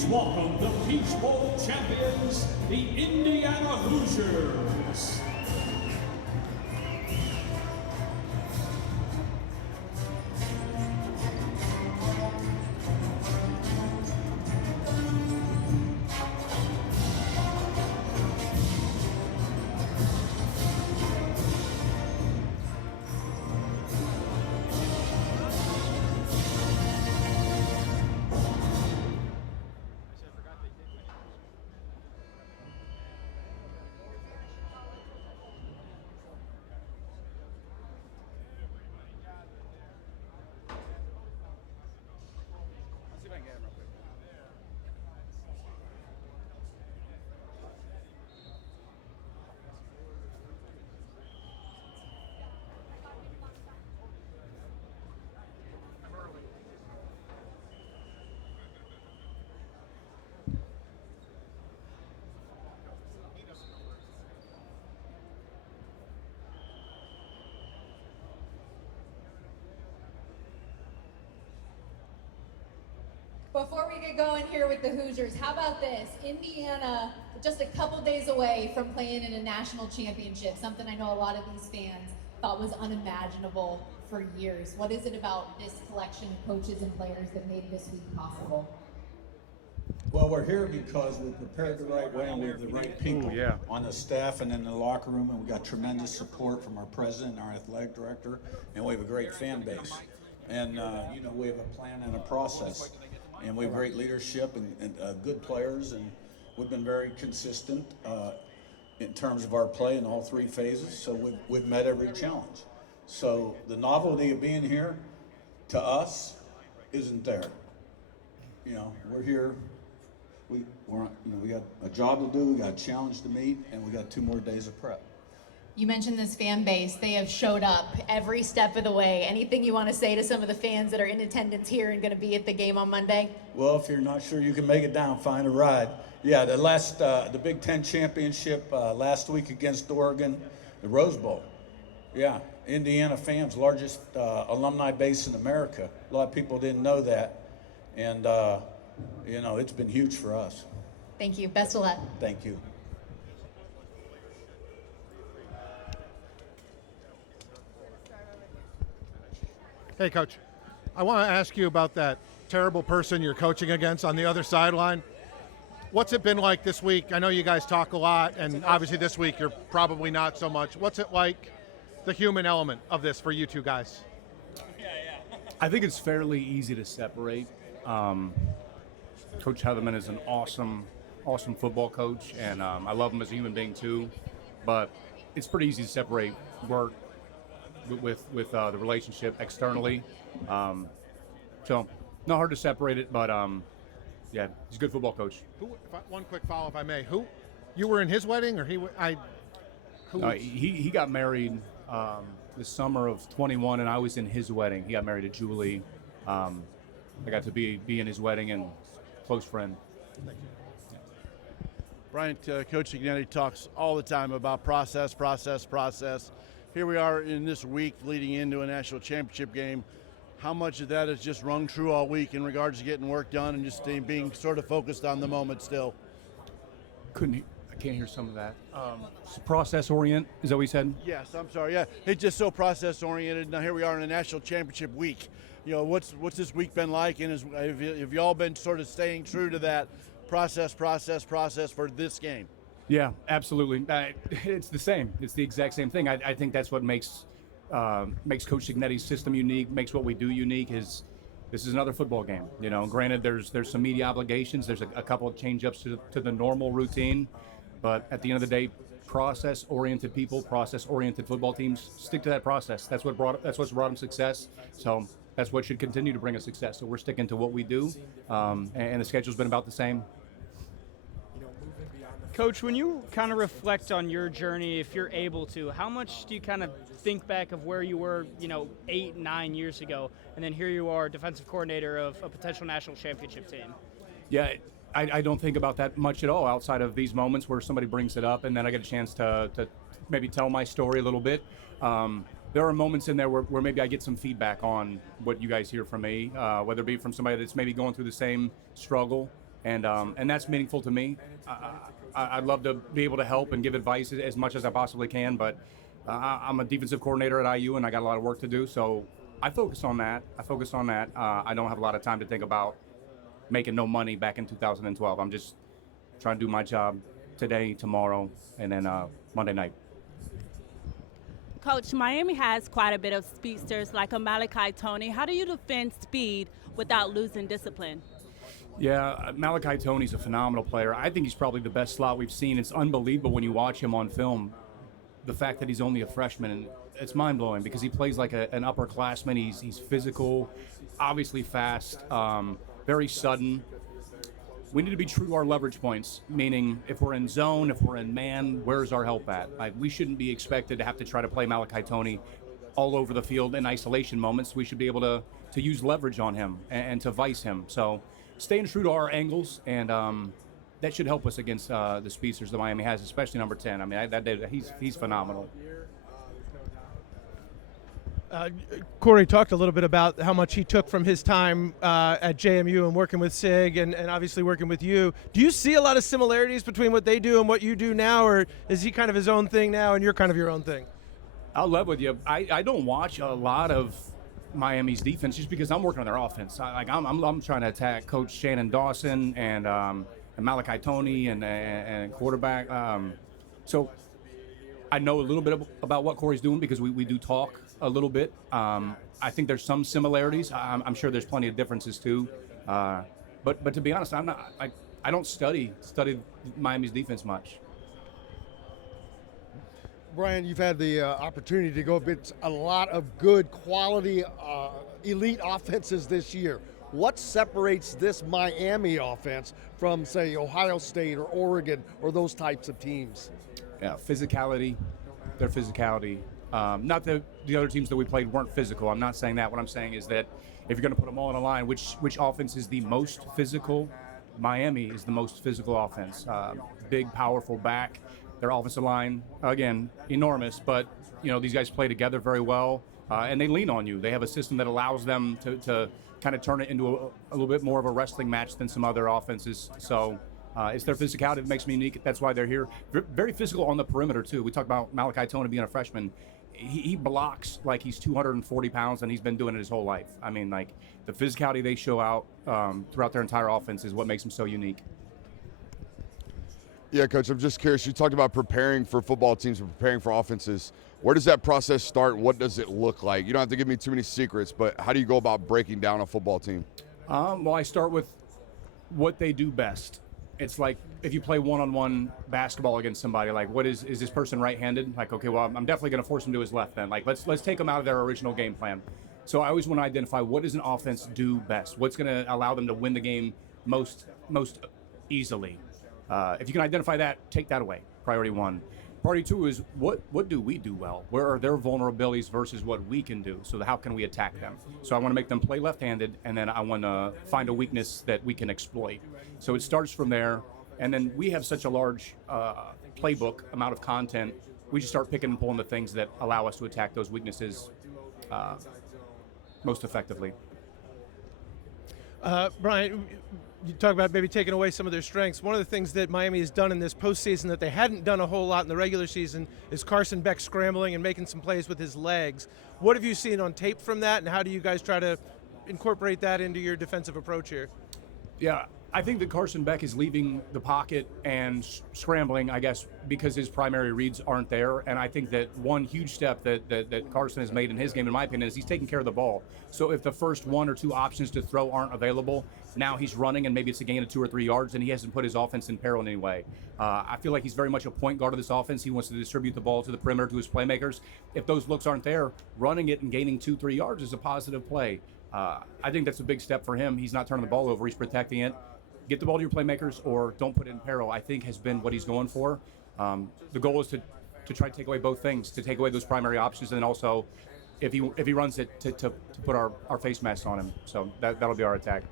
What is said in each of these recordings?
Please welcome the Peach Bowl champions, the Indiana Hoosiers. Before we get going here with the Hoosiers, how about this? Indiana, just a couple days away from playing in a national championship, something I know a lot of these fans thought was unimaginable for years. What is it about this collection of coaches and players that made this week possible? Well, we're here because we're prepared the right way and we have the right people on the staff and in the locker room, and we got tremendous support from our president and our athletic director, and we have a great fan base. And, we have a plan and a process. And we have great leadership and good players, and we've been very consistent in terms of our play in all three phases, so we've met every challenge. So the novelty of being here, to us, isn't there. We're here, we got a job to do, we got a challenge to meet, and we got 2 more days of prep. You mentioned this fan base. They have showed up every step of the way. Anything you want to say to some of the fans that are in attendance here and going to be at the game on Monday? Well, if you're not sure you can make it down, find a ride. Yeah, the Big Ten championship last week against Oregon, the Rose Bowl. Yeah, Indiana fans, largest alumni base in America. A lot of people didn't know that. And, it's been huge for us. Thank you. Best of luck. Thank you. Hey, Coach, I want to ask you about that terrible person you're coaching against on the other sideline. What's it been like this week? I know you guys talk a lot, and obviously this week you're probably not so much. What's it like, the human element of this for you two guys? I think it's fairly easy to separate. Coach Heatherman is an awesome football coach, and I love him as a human being too, but it's pretty easy to separate work with the relationship externally, so not hard to separate it, but he's a good football coach. One quick follow, if I may. Who you were in his wedding, or he got married the summer of 21, and I was in his wedding. He got married to Julie. I got to be in his wedding and close friend. Thank you. Bryant, Coach Ignetti talks all the time about process. Here we are in this week leading into a national championship game. How much of that is just rung true all week in regards to getting work done and just being sort of focused on the moment still? I can't hear some of that. Process orient, is that what you said? Yes, I'm sorry. Yeah, it's just so process oriented. Now here we are in a national championship week. What's this week been like, and have you all been sort of staying true to that process for this game? Yeah, absolutely. It's the same. It's the exact same thing. I think that's what makes Coach Ignetti's system unique, makes what we do unique. Is this is another football game. Granted, there's some media obligations. There's a couple of change-ups to the normal routine, but at the end of the day, process-oriented people, process-oriented football teams stick to that process. That's what's brought them success. So that's what should continue to bring us success. So we're sticking to what we do, and the schedule's been about the same. Coach, when you kind of reflect on your journey, if you're able to, how much do you kind of think back of where you were, 8, 9 years ago, and then here you are, defensive coordinator of a potential national championship team? Yeah, I don't think about that much at all outside of these moments where somebody brings it up and then I get a chance to maybe tell my story a little bit. There are moments in there where maybe I get some feedback on what you guys hear from me, whether it be from somebody that's maybe going through the same struggle. and that's meaningful to me. I'd love to be able to help and give advice as much as I possibly can, but I'm a defensive coordinator at IU, and I got a lot of work to do, so I focus on that. I don't have a lot of time to think about making no money back in 2012. I'm just trying to do my job today, tomorrow, and then Monday night. Coach, Miami has quite a bit of speedsters like a Malachi Tony. How do you defend speed without losing discipline? Yeah, Malachi Tony's a phenomenal player. I think he's probably the best slot we've seen. It's unbelievable when you watch him on film, the fact that he's only a freshman, and it's mind-blowing because he plays like an upperclassman. He's physical, obviously fast, very sudden. We need to be true to our leverage points, meaning if we're in zone, if we're in man, where's our help at? Like, we shouldn't be expected to have to try to play Malachi Tony all over the field in isolation moments. We should be able to use leverage on him and to vice him. So staying true to our angles, and that should help us against the speedsters that Miami has, especially number 10. I mean, he's phenomenal. Corey talked a little bit about how much he took from his time at JMU and working with SIG and obviously working with you. Do you see a lot of similarities between what they do and what you do now, or is he kind of his own thing now and you're kind of your own thing? I'll live with you. I don't watch a lot of Miami's defense just because I'm working on their offense. I'm trying to attack Coach Shannon Dawson and Malachi Tony and quarterback. So I know a little bit about what Corey's doing because we do talk a little bit. I think there's some similarities. I'm sure there's plenty of differences too. But to be honest, I don't study Miami's defense much. Brian, you've had the opportunity to go against a lot of good quality elite offenses this year. What separates this Miami offense from, say, Ohio State or Oregon or those types of teams? Yeah, physicality, their physicality. Not that the other teams that we played weren't physical. I'm not saying that. What I'm saying is that if you're going to put them all on a line, which offense is the most physical? Miami is the most physical offense. Big, powerful back. Their offensive line, again, enormous, but these guys play together very well, and they lean on you. They have a system that allows them to kind of turn it into a little bit more of a wrestling match than some other offenses. So it's their physicality that makes them unique. That's why they're here. Very physical on the perimeter, too. We talked about Malachi Tony being a freshman. He blocks like he's 240 pounds, and he's been doing it his whole life. I mean, like, the physicality they show out throughout their entire offense is what makes them so unique. Yeah, Coach, I'm just curious. You talked about preparing for football teams and preparing for offenses. Where does that process start? What does it look like? You don't have to give me too many secrets, but how do you go about breaking down a football team? Well, I start with what they do best. It's like if you play one-on-one basketball against somebody, like, what is this person right-handed? Like, okay, well, I'm definitely going to force him to his left then. Like, let's take them out of their original game plan. So I always want to identify what does an offense do best? What's going to allow them to win the game most easily? If you can identify that, take that away. Priority one. Priority two is what do we do well? Where are their vulnerabilities versus what we can do? So how can we attack them? So I want to make them play left-handed, and then I want to find a weakness that we can exploit. So it starts from there, and then we have such a large playbook amount of content. We just start picking and pulling the things that allow us to attack those weaknesses most effectively. Brian, you talk about maybe taking away some of their strengths. One of the things that Miami has done in this postseason that they hadn't done a whole lot in the regular season is Carson Beck scrambling and making some plays with his legs. What have you seen on tape from that, and how do you guys try to incorporate that into your defensive approach here? Yeah, I think that Carson Beck is leaving the pocket and scrambling, I guess, because his primary reads aren't there. And I think that one huge step that Carson has made in his game, in my opinion, is he's taking care of the ball. So if the first one or two options to throw aren't available, now he's running and maybe it's a gain of 2 or 3 yards, and he hasn't put his offense in peril in any way. I feel like he's very much a point guard of this offense. He wants to distribute the ball to the perimeter to his playmakers. If those looks aren't there, running it and gaining 2-3 yards is a positive play. I think that's a big step for him. He's not turning the ball over. He's protecting it. Get the ball to your playmakers or don't put it in peril, I think, has been what he's going for. The goal is to try to take away both things, to take away those primary options, and then also, if he runs it, to put our face masks on him. So that'll be our attack.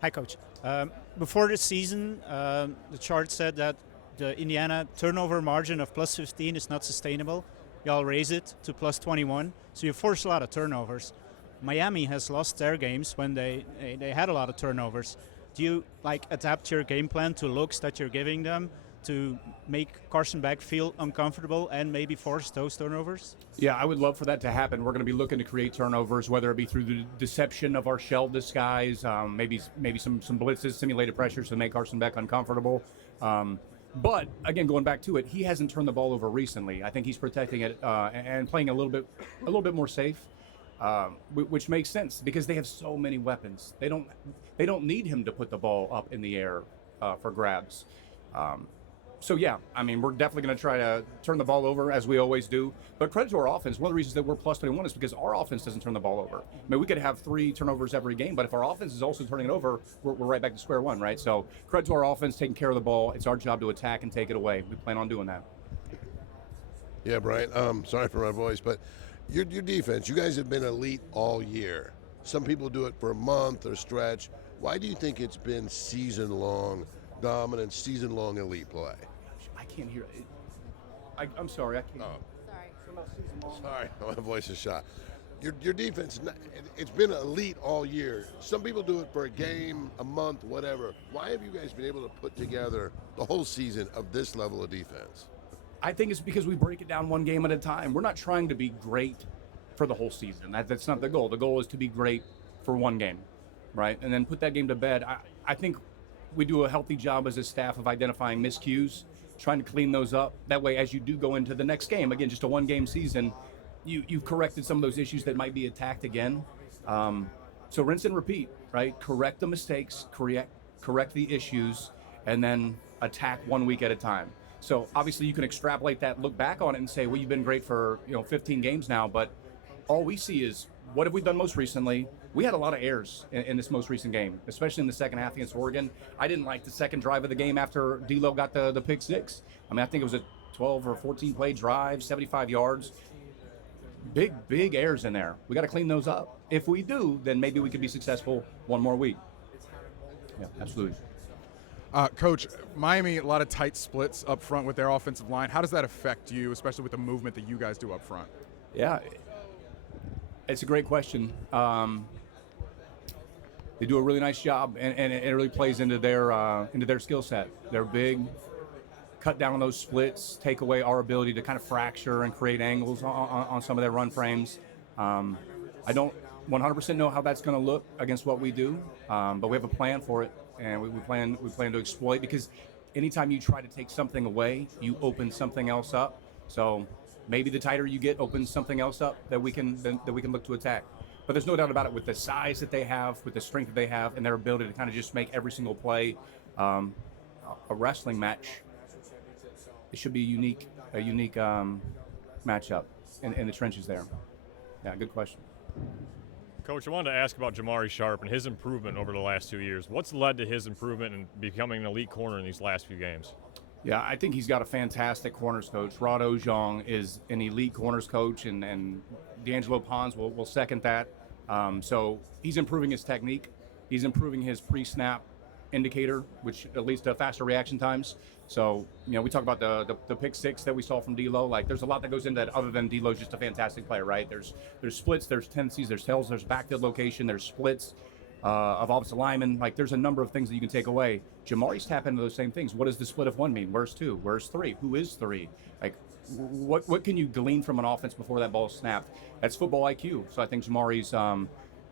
Hi, Coach. Before the season, the chart said that the Indiana turnover margin of plus 15 is not sustainable. Y'all raise it to plus 21, so you force a lot of turnovers. Miami has lost their games when they had a lot of turnovers. Do you like adapt your game plan to looks that you're giving them to make Carson Beck feel uncomfortable and maybe force those turnovers? Yeah, I would love for that to happen. We're going to be looking to create turnovers, whether it be through the deception of our shell disguise, maybe some blitzes, simulated pressures to make Carson Beck uncomfortable. But again, going back to it, he hasn't turned the ball over recently. I think he's protecting it and playing a little bit more safe, which makes sense because they have so many weapons. They don't need him to put the ball up in the air for grabs. So yeah, I mean, we're definitely going to try to turn the ball over as we always do. But credit to our offense. One of the reasons that we're plus 21 is because our offense doesn't turn the ball over. I mean, we could have 3 turnovers every game, but if our offense is also turning it over, we're right back to square one, right? So credit to our offense taking care of the ball. It's our job to attack and take it away. We plan on doing that. Yeah, Brian. Sorry for my voice, but your defense. You guys have been elite all year. Some people do it for a month or stretch. Why do you think it's been season-long dominant, season-long elite play? I can't hear it. I'm sorry, I can't. Oh. Sorry, my voice is shot. Your defense, it's been elite all year. Some people do it for a game, a month, whatever. Why have you guys been able to put together the whole season of this level of defense? I think it's because we break it down one game at a time. We're not trying to be great for the whole season. That's not the goal. The goal is to be great for one game, right? And then put that game to bed. I think we do a healthy job as a staff of identifying miscues, trying to clean those up. That way, as you do go into the next game, again, just a one-game season, you've corrected some of those issues that might be attacked again. So rinse and repeat, right? Correct the mistakes, correct the issues, and then attack 1 week at a time. So obviously you can extrapolate that, look back on it and say, well, you've been great for 15 games now, but all we see is what have we done most recently? We had a lot of errors in this most recent game, especially in the second half against Oregon. I didn't like the second drive of the game after D'Lo got the pick six. I mean, I think it was a 12 or 14 play drive, 75 yards. Big errors in there. We got to clean those up. If we do, then maybe we could be successful one more week. Yeah, absolutely. Coach, Miami, a lot of tight splits up front with their offensive line. How does that affect you, especially with the movement that you guys do up front? Yeah, it's a great question. They do a really nice job, and it really plays into their skill set. They're big, cut down on those splits, take away our ability to kind of fracture and create angles on some of their run frames. I don't 100% know how that's going to look against what we do, but we have a plan for it, and we plan to exploit, because anytime you try to take something away, you open something else up. So maybe the tighter you get opens something else up that we can look to attack. But there's no doubt about it, with the size that they have, with the strength that they have, and their ability to kind of just make every single play a wrestling match. It should be a unique matchup in the trenches there. Yeah, good question. Coach, I wanted to ask about Jamari Sharp and his improvement over the last 2 years. What's led to his improvement and becoming an elite corner in these last few games? Yeah, I think he's got a fantastic corners coach. Rod Ojong is an elite corners coach, and D'Angelo Pons will second that. So he's improving his technique. He's improving his pre-snap indicator, which leads to faster reaction times. So, we talk about the pick six that we saw from D'Lo. Like, there's a lot that goes into that, other than D'Lo's just a fantastic player, right? There's splits, there's tendencies, there's tells, there's backfield location, there's splits of offensive linemen. Like, there's a number of things that you can take away. Jamari's tap into those same things. What does the split of one mean? Where's two? Where's three? Who is three? Like, what can you glean from an offense before that ball is snapped? That's football IQ. So I think Jamari's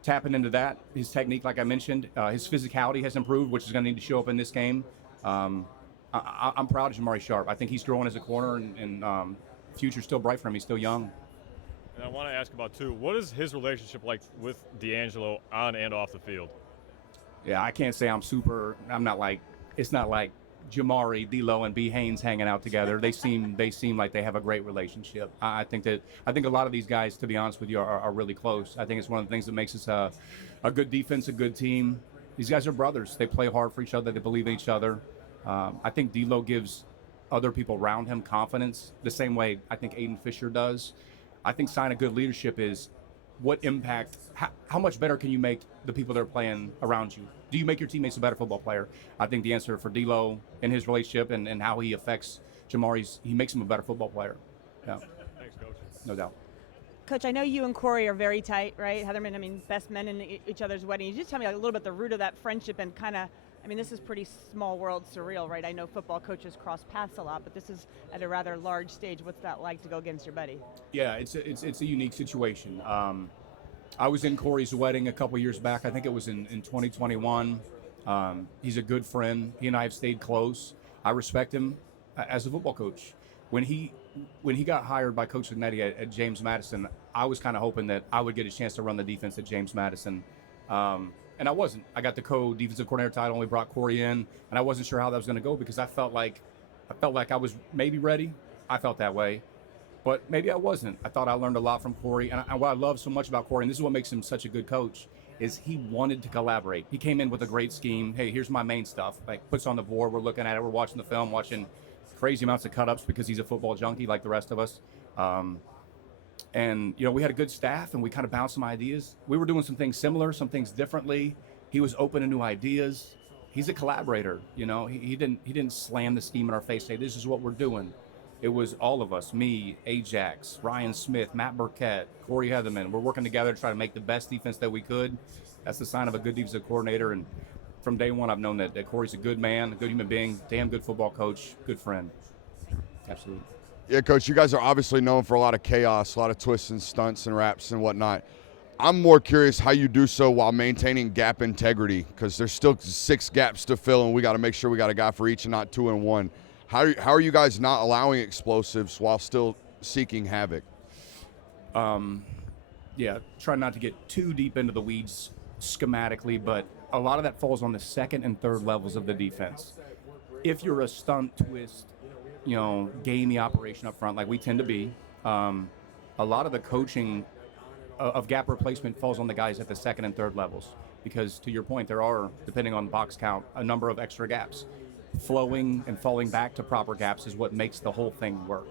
tapping into that. His technique, like I mentioned, his physicality has improved, which is going to need to show up in this game. I'm proud of Jamari Sharp. I think he's growing as a corner, and future's still bright for him. He's still young. And I want to ask about, too, what is his relationship like with D'Angelo on and off the field? Yeah, I can't say it's not like Jamari, D'Lo, and B. Haines hanging out together. They seem like they have a great relationship. I think a lot of these guys, to be honest with you, are really close. I think it's one of the things that makes us a good defense, a good team. These guys are brothers. They play hard for each other. They believe in each other. I think D'Lo gives other people around him confidence the same way I think Aiden Fisher does. I think sign of good leadership is what impact, how much better can you make the people that are playing around you? Do you make your teammates a better football player? I think the answer for D'Lo in his relationship and how he affects Jamari's, he makes him a better football player. Yeah. Thanks, Coach. No doubt. Coach, I know you and Corey are very tight, right? Heatherman, best men in each other's wedding. You just tell me a little bit the root of that friendship and kind of mean, this is pretty small world surreal, right? I know football coaches cross paths a lot, but this is at a rather large stage. What's that like to go against your buddy? Yeah, it's a unique situation. I was in Corey's wedding a couple years back. I think it was in 2021. He's a good friend. He and I have stayed close. I respect him as a football coach. When he got hired by Coach Signetti at James Madison, I was kind of hoping that I would get a chance to run the defense at James Madison. And I wasn't. I got the co-defensive coordinator title, and we brought Corey in, and I wasn't sure how that was going to go because I felt like I was maybe ready. I felt that way, but maybe I wasn't. I thought I learned a lot from Corey, and what I love so much about Corey, and this is what makes him such a good coach, is he wanted to collaborate. He came in with a great scheme. Hey, here's my main stuff. Like, puts on the board. We're looking at it. We're watching the film, watching crazy amounts of cut-ups because he's a football junkie like the rest of us. And, we had a good staff, and we kind of bounced some ideas. We were doing some things similar, some things differently. He was open to new ideas. He's a collaborator, He didn't slam the scheme in our face, say, this is what we're doing. It was all of us, me, Ajax, Ryan Smith, Matt Burkett, Corey Heatherman. We're working together to try to make the best defense that we could. That's the sign of a good defensive coordinator. And from day one, I've known that Corey's a good man, a good human being, damn good football coach, good friend. Absolutely. Yeah, Coach, you guys are obviously known for a lot of chaos, a lot of twists and stunts and wraps and whatnot. I'm more curious how you do so while maintaining gap integrity, because there's still 6 gaps to fill, and we got to make sure we got a guy for each and not 2 and 1. How are you guys not allowing explosives while still seeking havoc? Yeah, try not to get too deep into the weeds schematically, but a lot of that falls on the second and third levels of the defense. If you're a stunt, twist, gamey operation up front, like we tend to be, a lot of the coaching of gap replacement falls on the guys at the second and third levels, because to your point, there are, depending on box count, a number of extra gaps. Flowing and falling back to proper gaps is what makes the whole thing work.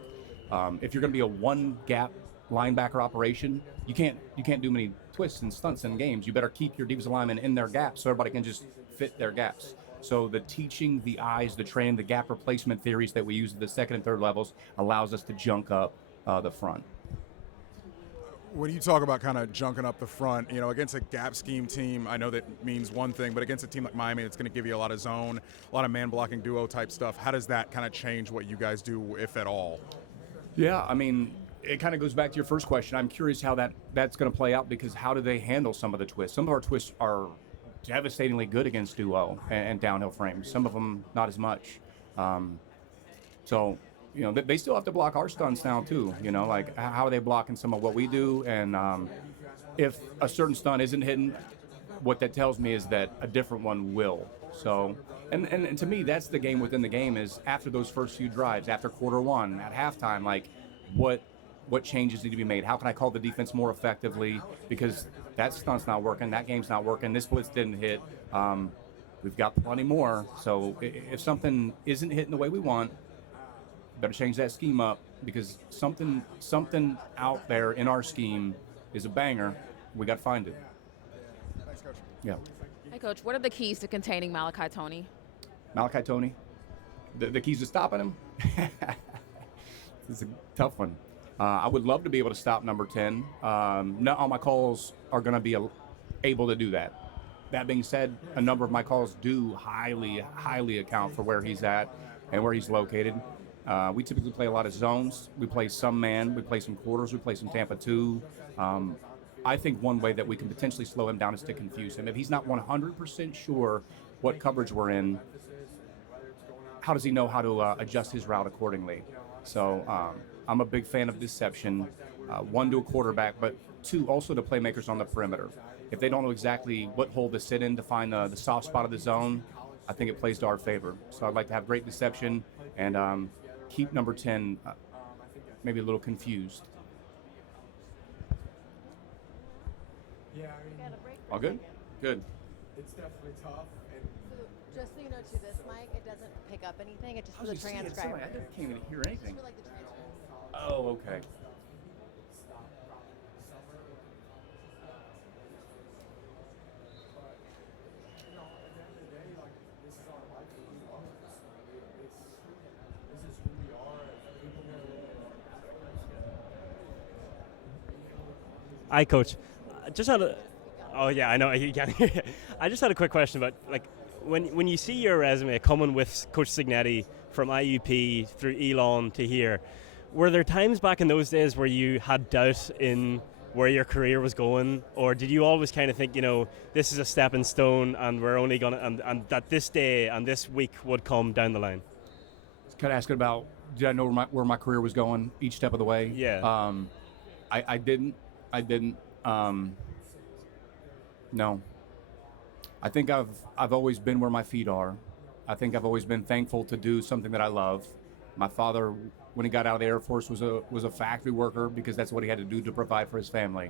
If you're going to be a one gap linebacker operation, you can't do many twists and stunts in games. You better keep your defensive linemen in their gaps so everybody can just fit their gaps. So the teaching, the eyes, the training, the gap replacement theories that we use at the second and third levels allows us to junk up the front. When you talk about kind of junking up the front, against a gap scheme team, I know that means one thing, but against a team like Miami, it's going to give you a lot of zone, a lot of man-blocking duo type stuff. How does that kind of change what you guys do, if at all? Yeah, I mean, it kind of goes back to your first question. I'm curious how that's going to play out, because how do they handle some of the twists? Some of our twists are devastatingly good against duo and downhill frames. Some of them not as much. They still have to block our stunts now too. Like how are they blocking some of what we do? And if a certain stunt isn't hitting, what that tells me is that a different one will. So, and to me, that's the game within the game, is after those first few drives, after quarter one, at halftime, like what changes need to be made? How can I call the defense more effectively? Because that stunt's not working, that game's not working, this blitz didn't hit. We've got plenty more. So if something isn't hitting the way we want, better change that scheme up, because something out there in our scheme is a banger. We got to find it. Thanks, Coach. Yeah. Hey, Coach, what are the keys to containing Malachi Toney? Malachi Toney? The keys to stopping him? It's a tough one. I would love to be able to stop number 10. Not all my calls are going to be able to do that. That being said, a number of my calls do highly account for where he's at and where he's located. We typically play a lot of zones. We play some man. We play some quarters. We play some Tampa 2. I think one way that we can potentially slow him down is to confuse him. If he's not 100% sure what coverage we're in, how does he know how to adjust his route accordingly? So I'm a big fan of deception. 1, to a quarterback, but 2, also to playmakers on the perimeter. If they don't know exactly what hole to sit in to find the soft spot of the zone, I think it plays to our favor. So I'd like to have great deception and keep number 10 maybe a little confused. Yeah, All good? Good. It's definitely tough. And just so you know, to this mic, it doesn't pick up anything. It's just for the transcriber. I can't even hear anything. Just for, like, the transcriber. Oh, okay. Hi, Coach. I just had a quick question about, like, when you see your resume coming with Coach Signetti from IUP through Elon to here, were there times back in those days where you had doubt in where your career was going, or did you always kind of think, this is a stepping stone and we're only going to, and that this day and this week would come down the line? It's kind of asking about, did I know where my career was going each step of the way? Yeah. I didn't. No. I think I've always been where my feet are. I think I've always been thankful to do something that I love. My father, when he got out of the Air Force, was a factory worker because that's what he had to do to provide for his family.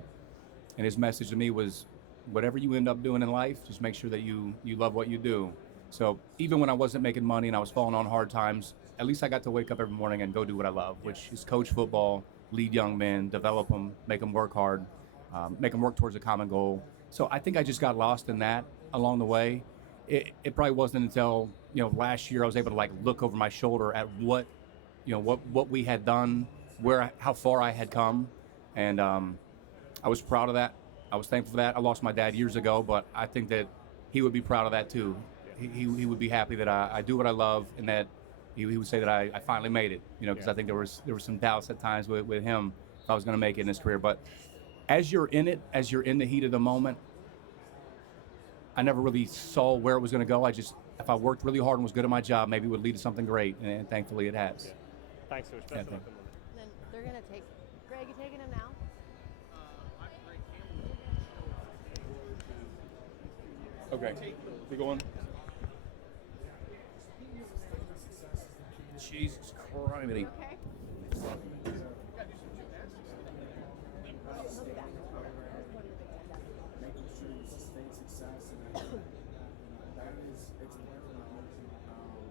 And his message to me was, whatever you end up doing in life, just make sure that you love what you do. So even when I wasn't making money and I was falling on hard times, at least I got to wake up every morning and go do what I love, which is coach football, lead young men, develop them, make them work hard, make them work towards a common goal. So I think I just got lost in that along the way. It probably wasn't until last year I was able to look over my shoulder at what we had done, how far I had come, and I was proud of that. I was thankful for that. I lost my dad years ago, but I think that he would be proud of that too. He would be happy that I do what I love, and that he would say that I finally made it. Because I think there was some doubts at times with him if I was going to make it in his career. But as you're in it, as you're in the heat of the moment, I never really saw where it was going to go. If I worked really hard and was good at my job, maybe it would lead to something great, and thankfully it has. Yeah. Thanks, Coach. Best of luck. Then they're going to take, Greg, you taking him now? Okay, we going? Jesus Christ. Okay. Making sure you sustain success, and that is, it's paramount.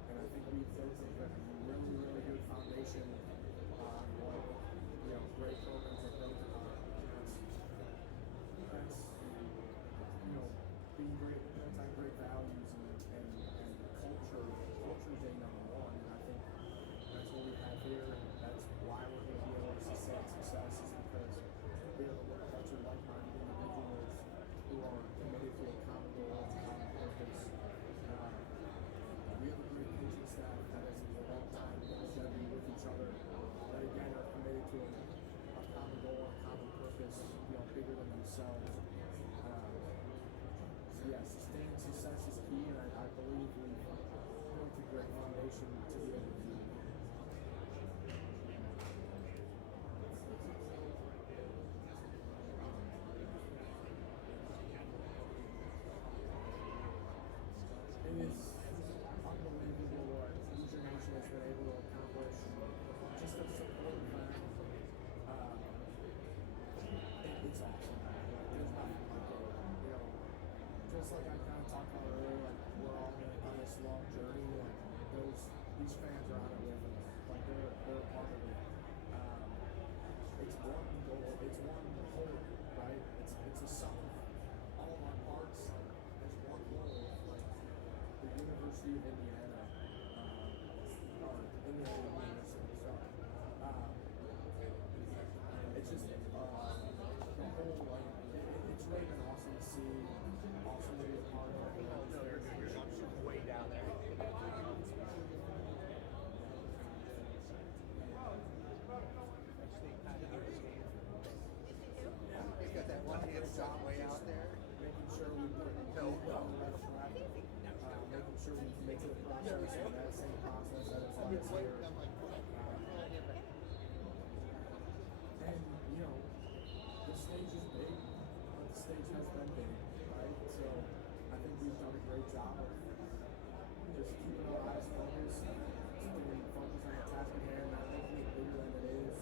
And I think we've built a really, really good foundation on what great programs are built upon. That's being great, great values and culture. Culture is number one, and I think that's what we have here, and that's why we're going to be able to sustain success, is because we have a bunch of like-minded individuals who are committed to a common goal and a common purpose. We have a great coaching staff that has a long time longevity with each other, that again are committed to a common goal, a common purpose, bigger than themselves. So yeah, sustained success is key, and I believe we've built a great foundation to be able to do that. It is unbelievable what Hoosier Nation has been able to accomplish. Just a support fan. It's awesome. There's nothing like it. Just like I kind of talked about earlier, we're all on this long journey, and these fans are on it with us. They're a part of it. It's one goal. It's one whole, right? It's a sum of all of our parts as one whole. The University of Indiana, or Indiana University, so it's just the whole, it's really been awesome to see, awesome to be a part of. Way down there. He's got that one-handed job way out there, making sure we put making sure we make it a process, and that same process that is on this year. And the stage is big, but the stage has been big, right? So I think we've done a great job of just keeping our eyes focused, staying focused on the task at hand, not making it bigger than it is,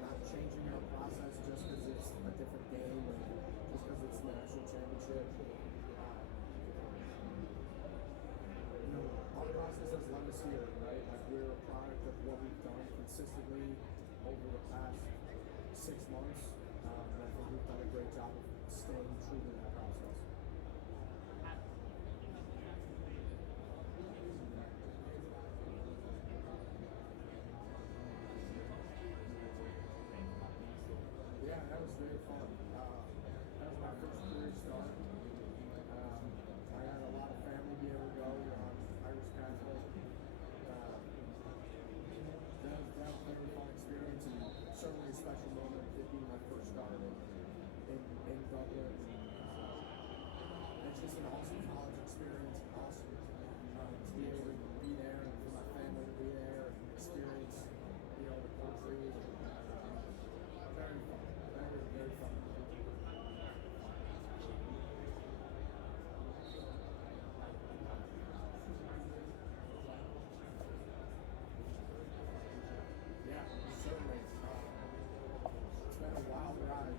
not changing our process just because it's a different game or just because it's the national championship. Our process has led us here, right? We're a product of what we've done consistently over the past 6 months, and I think we've done a great job of staying true to that process. Yeah, that was very fun. That was my first career start. I had a lot of family public. It's just an awesome college experience, awesome to be able to be there and for my family to be there and experience, the country. Very fun, very, very fun. Yeah, certainly. It's been a wild ride,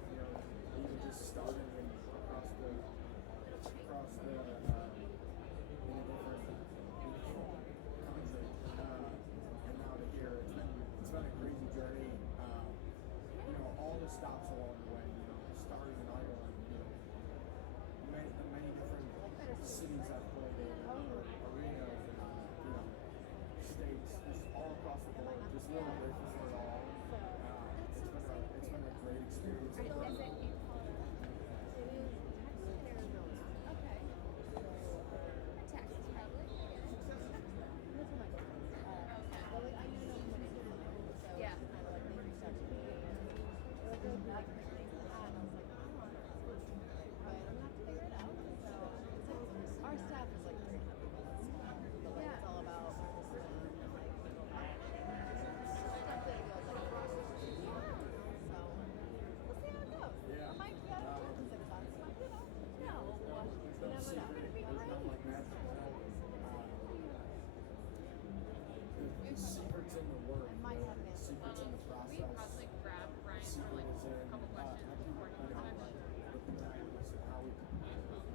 even just starting across the in a different country, and now to here. It's been a crazy journey. All the stops along the way. Starting in Ireland, many different cities I've played in, arenas, and states, just all across the board. Just really grateful for it all. It's been a great experience. Our staff is like 300 people. But like, it's all about secrets in the work, secrets in the process. We probably grab Bryant for like a couple questions before he touch.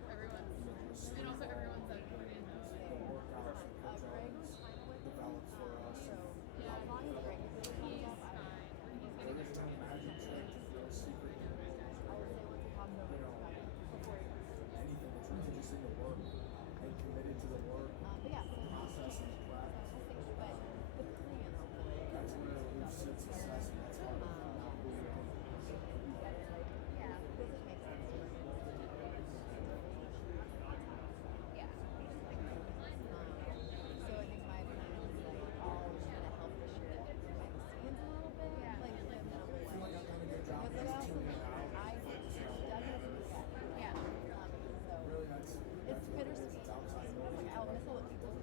Everyone's, and also everyone's like put in those. The workouts and coach develops for us. Yeah, he's fine. There is no magic trick, no secret. Anything. It's really just in the work and committed to the work, process and practice. That's where we've seen success, and that's how It's bittersweet. I'll miss all the people,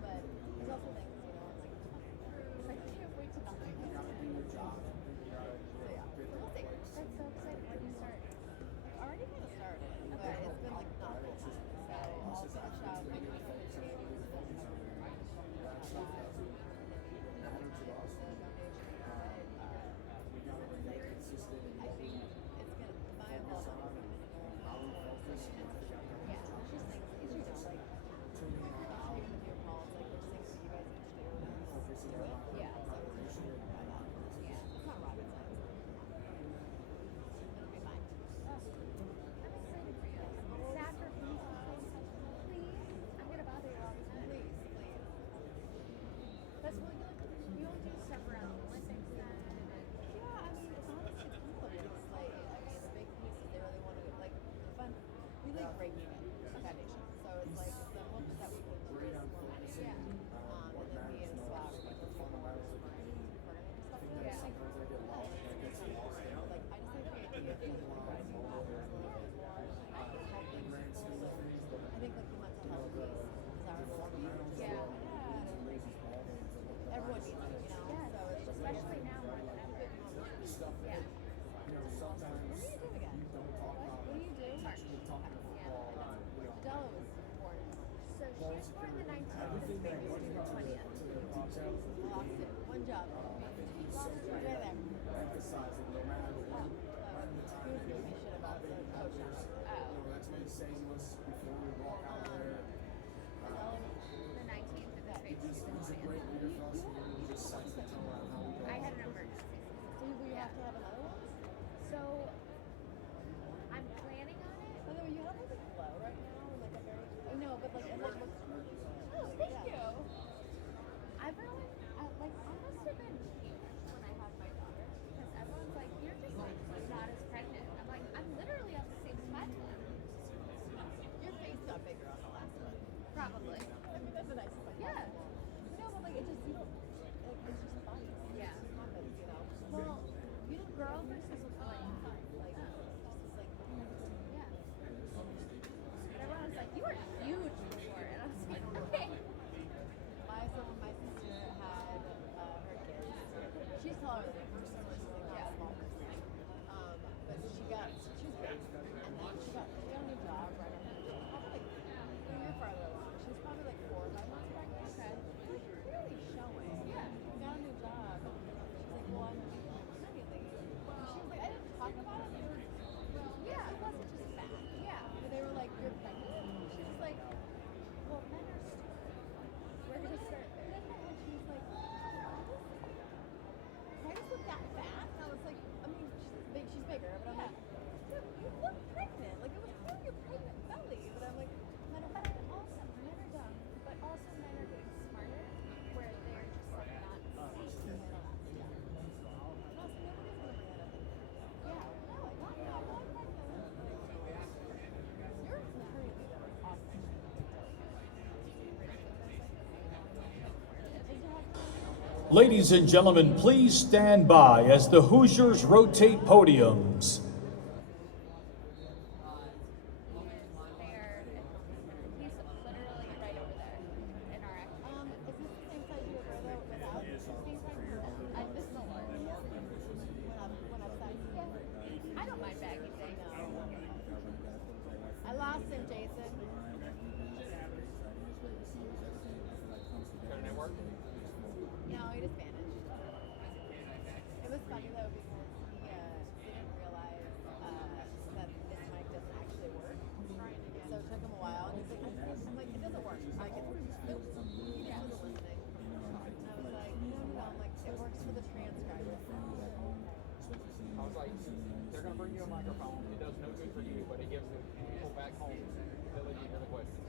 but there's also things, it's like I can't wait to not do this. you gotta do your job. So yeah, we'll see. That's so exciting. When do you start? Already kind of started, but it's been like not full time. So I'll finish out my contract games. Consistent in I think it's gonna my involvement is how we focus. yeah, it's just things like Tuning out, even with your calls, like there's things that you guys each do. focusing on Yeah, so preparation. yeah, it's not rocket science. It'll be fine. I'm excited for you. Sacker, please. I'm gonna bother you all the time. Please, please. That's what you won't do stuff around the Olympics then. Yeah, I mean, it's honestly cool. It's like, I mean, the big piece is they really want to, like, fun, really great unit, foundation. So it's like, the hope is that we can raise more money. Yeah. And then be in a spot where we can do more marketing and stuff. Yeah. Sometimes I get lost. I get so lost. Like, I just think the idea of like, rising platforms a little bit more, helping people. I think like the mental health piece is our piece. Yeah. Everyone needs it, Yes, so it's just especially now more than ever. Stuff that, sometimes What do you do again? you don't talk about. What do you do? Actually talking to football. Della was born in So she's born the 19th, this baby's due the 20th. lost it. One job. Lost it right there. Emphasizing no matter what. He was giving me shit about the coach. That's what he's saying to us before we walk out there. The 19th and this baby's due the He's a great 20th. leader for us. He just sets the tone on how we go. I had an emergency. So you have to have another one? So I'm planning on it. By the way, you have like a glow right now, like a very. I know, but like it like looks really good. Oh, thank you. Everyone, like, I must have been huge when I had my daughter because everyone's like, you're just like not as pregnant. I'm like, I'm literally on the same spectrum. Your face got bigger on the last one. Probably. I mean, that's a nice point. Yeah. No, Ladies and gentlemen, please stand by as the Hoosiers rotate podiums. I don't mind bagging things. I lost him, Jason. No, he just vanished. It was funny though because he didn't realize that this mic doesn't actually work. So it took him a while, and he's like, I'm like, it doesn't work. I get nope. He just wasn't listening. And I was like, no. I'm like, it works for the transcriber. I was like, they're going to bring you a microphone. It does no good for you, but it gives the people back home the ability to hear the questions.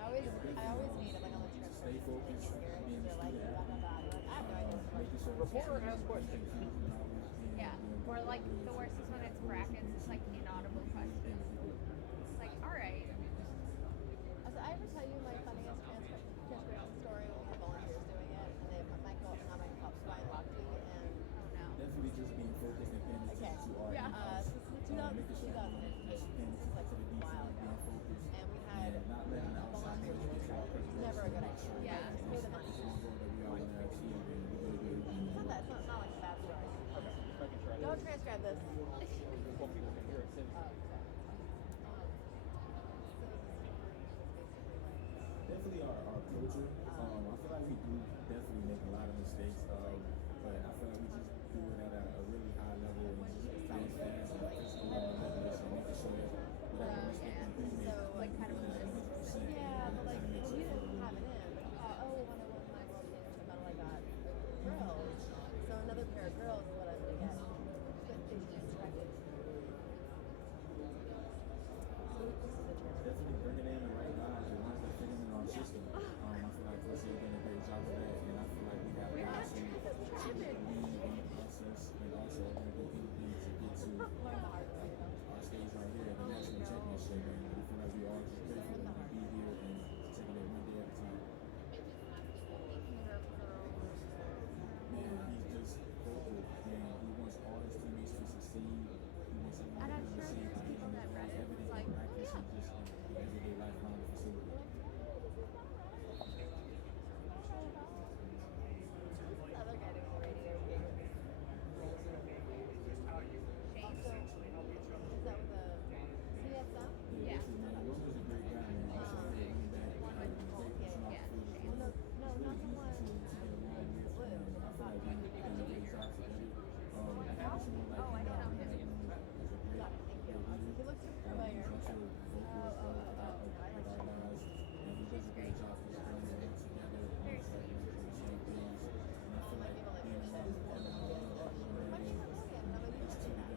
I always need it like on the transcriber. So they can hear it. They're like, blah, blah, blah. They're like, I have no idea what the question is. Reporter has questions. Yeah. Or like the worst is when it's brackets, it's like inaudible questions. It's like, all right. So I ever tell you my funniest transcription story when the volunteers doing it, and they have Michael, not Michael, Ryan Lochte, and Definitely just being focused and paying attention to our this is 2008. This is like a while ago. And we had volunteers never a good idea. Yeah. Just pay them money. It's not like a bad story. Okay. Don't transcribe this. Well, people can hear it too. Definitely our culture. I feel like we do definitely make a lot of mistakes, but I feel like we just do it at a really high level and just stay fast and physical and making sure that whatever mistake we do make, So like kind of a list. 100%. Yeah, but like you didn't have it in. But you thought, oh, when I won my world championship medal, I got girls. So another pair of girls is what I'm gonna get. But they transcribed it. Definitely bringing in the right guys, the ones that fit in our system. I feel like Coach has done a great job of that, and I feel like we have guys who believe in the process and also are going to do anything to get to our stage right here, the national championship. And I feel like we all just grateful to be here and taking it one day at a time. Man, he's just vocal, and he wants all his teammates to succeed. He wants everyone to do the same thing. And it's all evident in practice and just in everyday life around the facility. Other guy doing the radio gig. Also, is that with the CSM? Yeah. Rose is a great guy, man. Also, One with no, not the one. Blue. I feel like we did a great job together. Having someone like him out here is a great leader. He looks super familiar. He's also vocal with our guys, and he does a great job of just bringing them together and just like doing the same things. And I feel like being a part of the it's two together.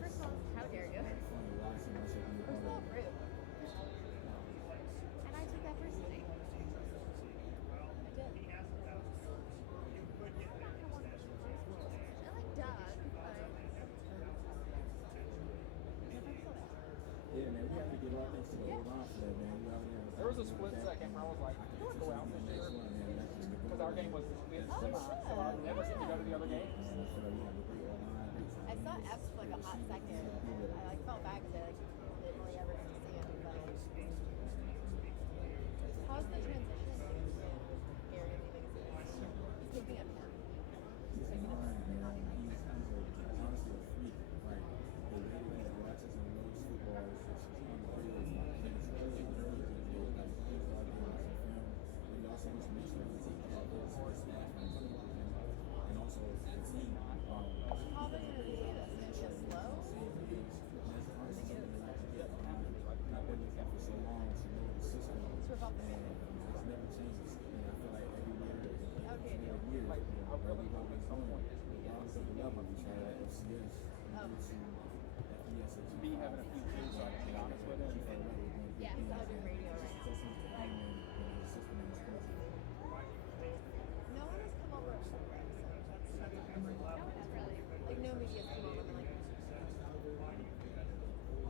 First of all, how dare you? Fun to watch and also being a First of all, part of it. rude. And I took that personally. I did. I like Doug, but Yeah, man, we have to give all thanks to the old line for that, man. We out there. There was a split second where I was like, go out and share. Because our game was, we had semi, so I never get to go to the other games. I saw Epps for like a hot second, and I like felt bad because I like didn't really ever get to see him. But how's the transition between Gary leaving and speaking of him? He's honestly a freak. Like, the way that he watches and knows football is just unreal. And it's early in the days, like, he's all day watching film, but he also wants to make sure he takes care of his staff and team, and also the team. Probably going to be a snitch of slow. Same age, and that's honestly something that I like to get behind. I've been with him for so long to know the system, and it's never changed. And I feel like every year, Okay, year, we've always known, regardless of the level, we try to FCS, FBS, or Me having a few kids, so I can be honest with him. Yeah, he's out doing radio, right? No one has come over, so that's no one has really. Like no media's come over and been like.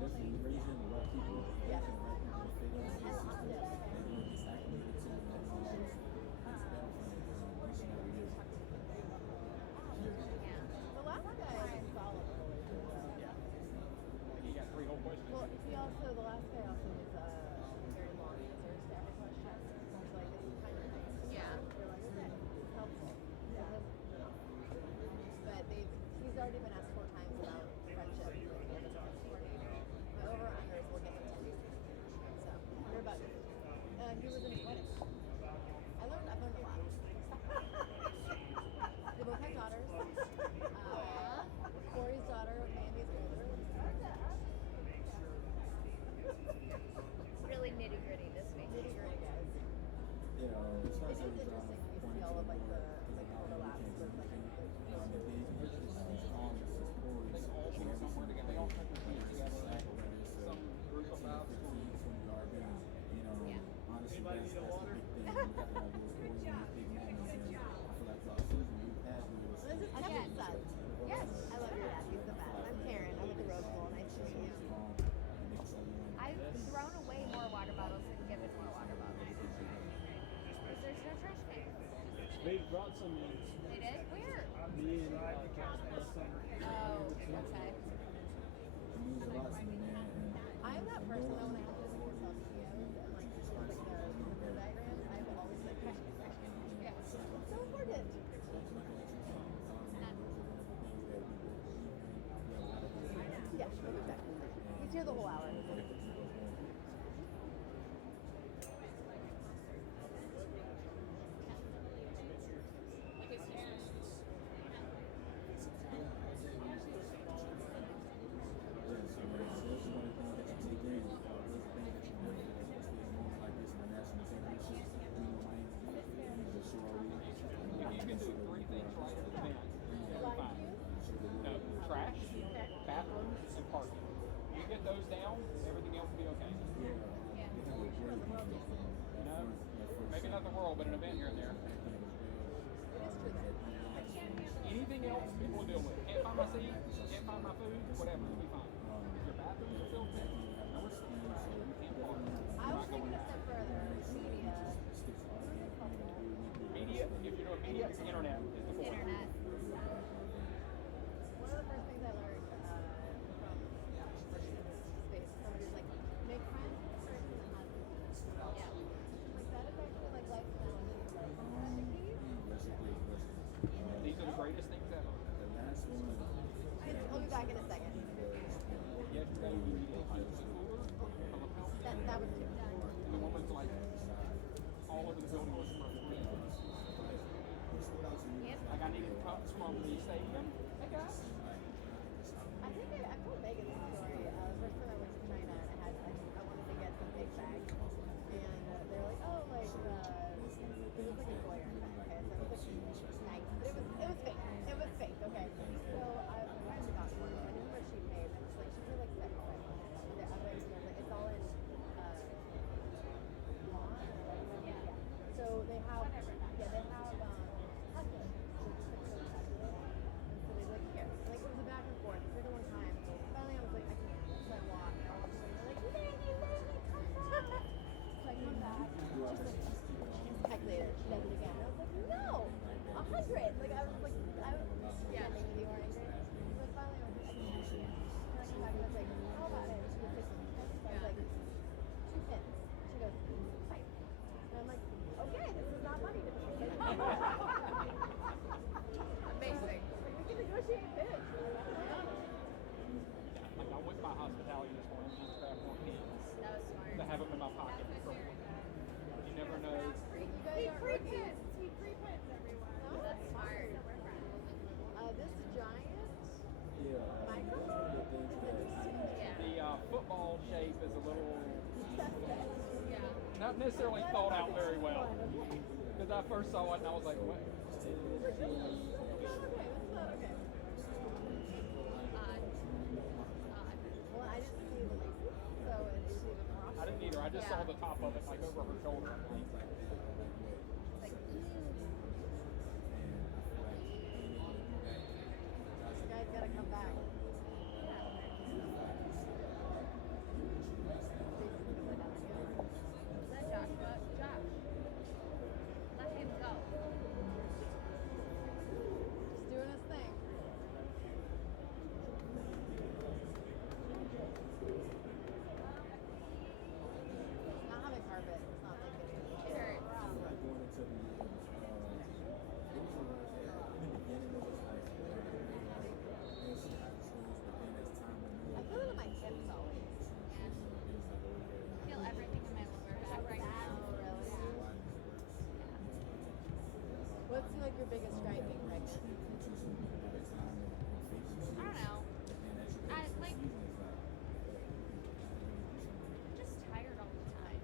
Definitely raising the right people. Yeah. Raising the right people to fit into the system. And when it's acclimated to it, of like the overlaps with like They all sit somewhere together. They all cut their teams together. Some group of five. Anybody need a water? Good job. This is Kevin's son. Yes. I love your dad. He's the best. I'm Karen. I'm with the Rose Bowl. Nice to meet you. I've thrown away more water bottles than given more water bottles. There's no trash can. They brought some in. They did? Where? Me and Josh last summer. Oh, okay. I'm that person though when I have to do self videos and like just like the diagrams, I'm always like yeah. It's so important. Yeah, exactly. He's here the whole hour. If you can do three things right at the event, you're fine. No, trash, bathrooms, and parking. You get those down, everything else will be okay. You know, maybe not the world, but an event here and there. Anything else people will deal with. Can't find my seat, can't find my food, whatever, it'll be fine. If your bathrooms are filthy, no excuse, you can't park. I was taking a step further. Media. Media, if you're doing media, internet is the fourth. Internet. One of the first things I learned from space, somebody was like, make friends with the person that has the keys. Yeah. Like that is actually like life challenges. Like, have the keys? These are the greatest things ever. I'll be back in a second. Yesterday, we needed a cooler from a health That was too. and the woman's like all over the building was from like I needed cups from the stadium. Hey guys. I think I told Megan this story. The first time I went to China and I wanted to get some big bags. And they were like, oh, like, it was like a lawyer thing, okay? So it was like nice. But it was fake. It was fake, okay? So I went to got one. I knew how much she paid. And she's like, she paid like $7. I was like, it's all in, yeah. So they have, calculators. And so they like, here. Like, it was a back and forth. It took a long time. Finally, I was like, I can't. So I walked. And I walked away. They're like, Lady, come back. So I come back. She's like, calculator. She does it again. And I was like, no, 100. Like, I was like, making the orange. So finally, I was like, I can't. And I come back and I was like, how about it? She was 6 minutes. So I was like, 2 pins. She goes, 5. And I'm like, okay, this is not money to me. Amazing. Like, we can negotiate this. Like I went by hospitality this morning and just grabbed more pins That was smart. to have them in my pocket. You never know. You guys are free rookies. pins. Keep free pins, everyone. No, that's smart. This giant microphone. The football shape is a little Yeah. not necessarily thought out very well. Because I first saw it and I was like, what? Well, I didn't see the laces, so it's even more. I didn't either. I just saw the top of it like over her shoulder. This guy's gotta come back. Is that Joshua? Josh. Let him go. Just doing his thing. Not having carpet. It's not like it. It hurts. I feel it in my hips always. I feel everything in my lower back right now. What's like your biggest gripe being pregnant? I don't know. I like I'm just tired all the time.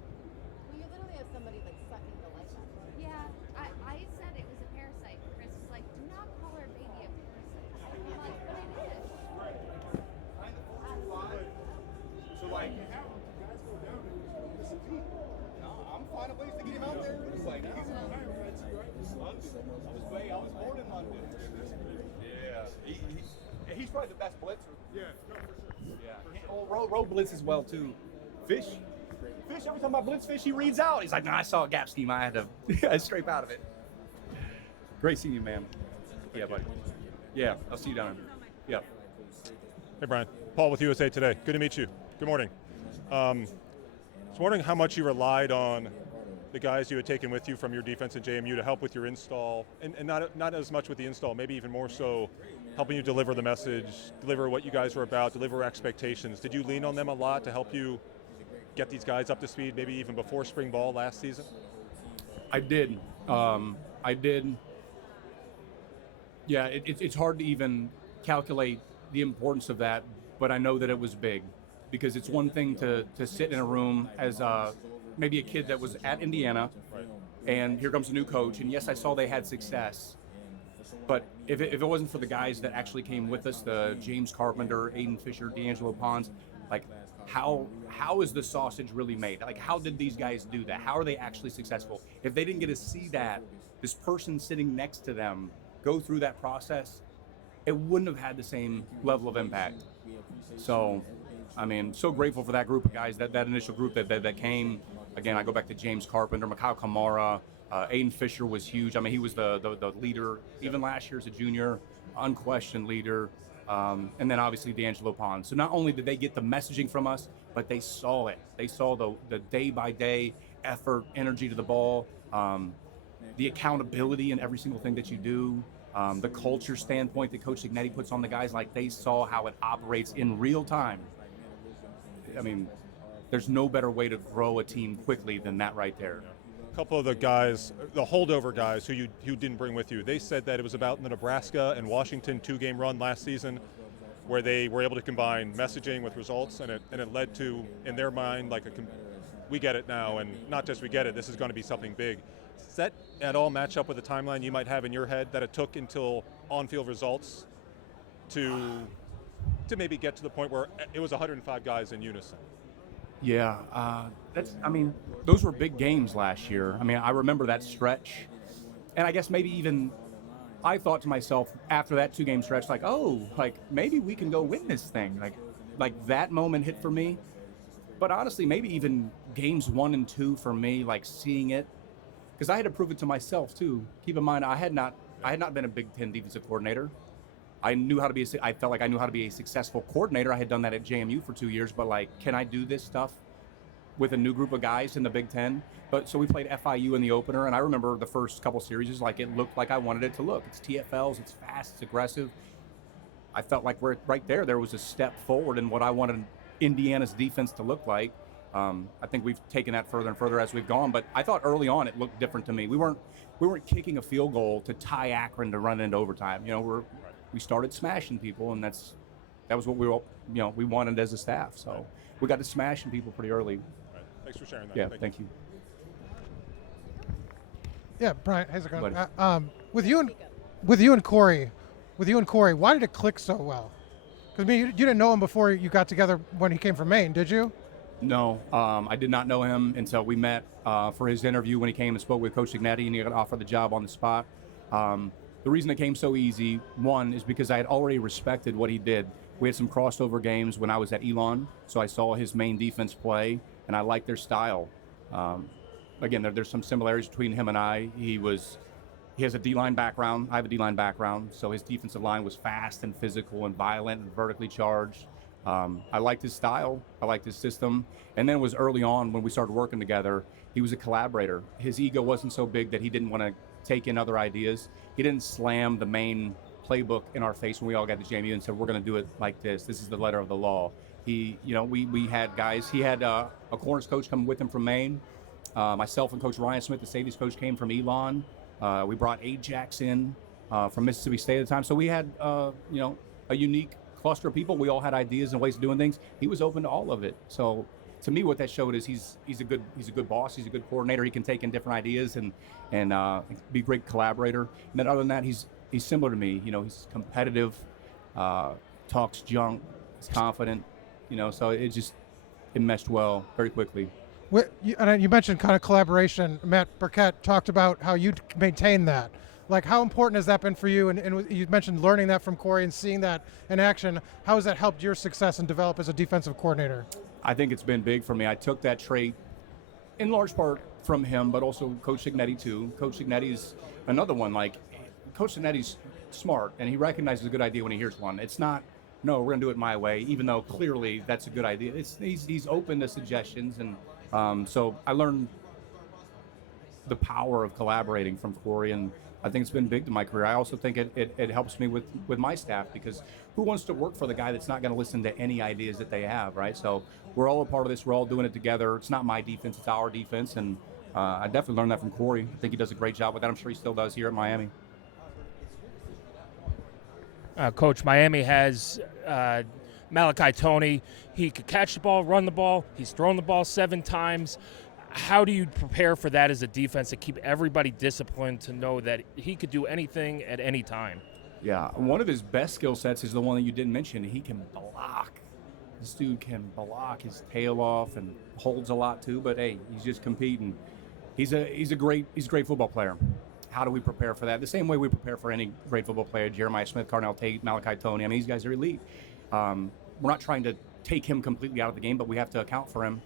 Well, you literally have somebody like sucking the life out of you. Yeah, I said it was a was born in London. Yeah. He's probably the best blitzer. Yeah, no, for sure. Yeah. Road blitz as well, too. Fish, every time I blitz Fish, he reads out. He's like, no, I saw a gap scheme. I had to scrape out of it. Great seeing you, man. Yeah, buddy. Yeah, I'll see you down there. Yeah. Hey, Brian. Paul with USA Today. Good to meet you. Good morning. I was wondering how much you relied on the guys you had taken with you from your defense at JMU to help with your install, and not as much with the install, maybe even more so helping you deliver the message, deliver what you guys were about, deliver expectations. Did you lean on them a lot to help you get these guys up to speed, maybe even before spring ball last season? I did. Yeah, it's hard to even calculate the importance of that, but I know that it was big, because it's one thing to sit in a room as maybe a kid that was at Indiana, and here comes a new coach, and yes, I saw they had success, but if it wasn't for the guys that actually came with us, the James Carpenter, Aiden Fisher, D'Angelo Pons, like how is the sausage really made? Like, how did these guys do that? How are they actually successful? If they didn't get to see that, this person sitting next to them go through that process, it wouldn't have had the same level of impact. So, I mean, so grateful for that group of guys, that initial group that came. Again, I go back to James Carpenter, Mikhail Kamara, Aiden Fisher was huge. I mean, he was the leader, even last year as a junior, unquestioned leader. And then obviously D'Angelo Pons. So not only did they get the messaging from us, but they saw it. They saw the day-by-day effort, energy to the ball, the accountability in every single thing that you do, the culture standpoint that Coach Signetti puts on the guys. Like, they saw how it operates in real time. I mean, there's no better way to grow a team quickly than that right there. A couple of the guys, the holdover guys who you didn't bring with you, they said that it was about the Nebraska and Washington 2-game run last season where they were able to combine messaging with results, and it led to, in their mind, like we get it now, and not just we get it, this is going to be something big. Does that at all match up with the timeline you might have in your head, that it took until on-field results to maybe get to the point where it was 105 guys in unison? Yeah, those were big games last year. I mean, I remember that stretch, and I guess maybe even I thought to myself after that 2-game stretch, like, oh, like maybe we can go win this thing. Like that moment hit for me. But honestly, maybe even games 1 and 2 for me, like seeing it, because I had to prove it to myself too. Keep in mind, I had not been a Big Ten defensive coordinator. I felt like I knew how to be a successful coordinator. I had done that at JMU for 2 years, but like, can I do this stuff with a new group of guys in the Big Ten? But so we played FIU in the opener, and I remember the first couple series, like it looked like I wanted it to look. It's TFLs, it's fast, it's aggressive. I felt like right there was a step forward in what I wanted Indiana's defense to look like. I think we've taken that further and further as we've gone, but I thought early on it looked different to me. We weren't kicking a field goal to tie Akron to run into overtime. You know, we started smashing people, and that was what we wanted as a staff. So we got to smashing people pretty early. Right. Thanks for sharing that. Yeah, thank you. Yeah, Bryant, how's it going? With you and Corey, why did it click so well? Because you didn't know him before you got together when he came from Maine, did you? No, I did not know him until we met for his interview when he came and spoke with Coach Signetti, and he got offered the job on the spot. The reason it came so easy, one, is because I had already respected what he did. We had some crossover games when I was at Elon, so I saw his main defense play, and I liked their style. Again, there's some similarities between him and I. He has a D-line background. I have a D-line background, so his defensive line was fast and physical and violent and vertically charged. I liked his style. I liked his system. And then it was early on when we started working together, he was a collaborator. His ego wasn't so big that he didn't want to take in other ideas. He didn't slam the main playbook in our face when we all got to JMU and said, we're going to do it like this. This is the letter of the law. We had guys. He had a corners coach come with him from Maine. Myself and Coach Ryan Smith, the safeties coach, came from Elon. We brought Ajax in from Mississippi State at the time. So we had, a unique cluster of people. We all had ideas and ways of doing things. He was open to all of it. So to me, what that showed is he's a good boss. He's a good coordinator. He can take in different ideas and be a great collaborator. And then other than that, he's similar to me. He's competitive, talks junk, he's confident. So it meshed well very quickly. And you mentioned kind of collaboration. Matt Burkett talked about how you maintain that. Like, how important has that been for you? And you mentioned learning that from Corey and seeing that in action. How has that helped your success and develop as a defensive coordinator? I think it's been big for me. I took that trait in large part from him, but also Coach Signetti too. Coach Signetti's another one. Like, Coach Signetti's smart, and he recognizes a good idea when he hears one. It's not, no, we're going to do it my way, even though clearly that's a good idea. He's open to suggestions, and so I learned the power of collaborating from Corey, and I think it's been big to my career. I also think it helps me with my staff, because who wants to work for the guy that's not going to listen to any ideas that they have, right? So we're all a part of this. We're all doing it together. It's not my defense, it's our defense, and I definitely learned that from Corey. I think he does a great job with that. I'm sure he still does here at Miami. Coach, Miami has Malachi Toney. He could catch the ball, run the ball. He's thrown the ball 7 times. How do you prepare for that as a defense to keep everybody disciplined, to know that he could do anything at any time? Yeah, one of his best skill sets is the one that you didn't mention. He can block. This dude can block his tail off and holds a lot too, but hey, he's just competing. He's a great football player. How do we prepare for that? The same way we prepare for any great football player: Jeremiah Smith, Carnell Tate, Malachi Toney. I mean, these guys are elite. We're not trying to take him completely out of the game, but we have to account for him.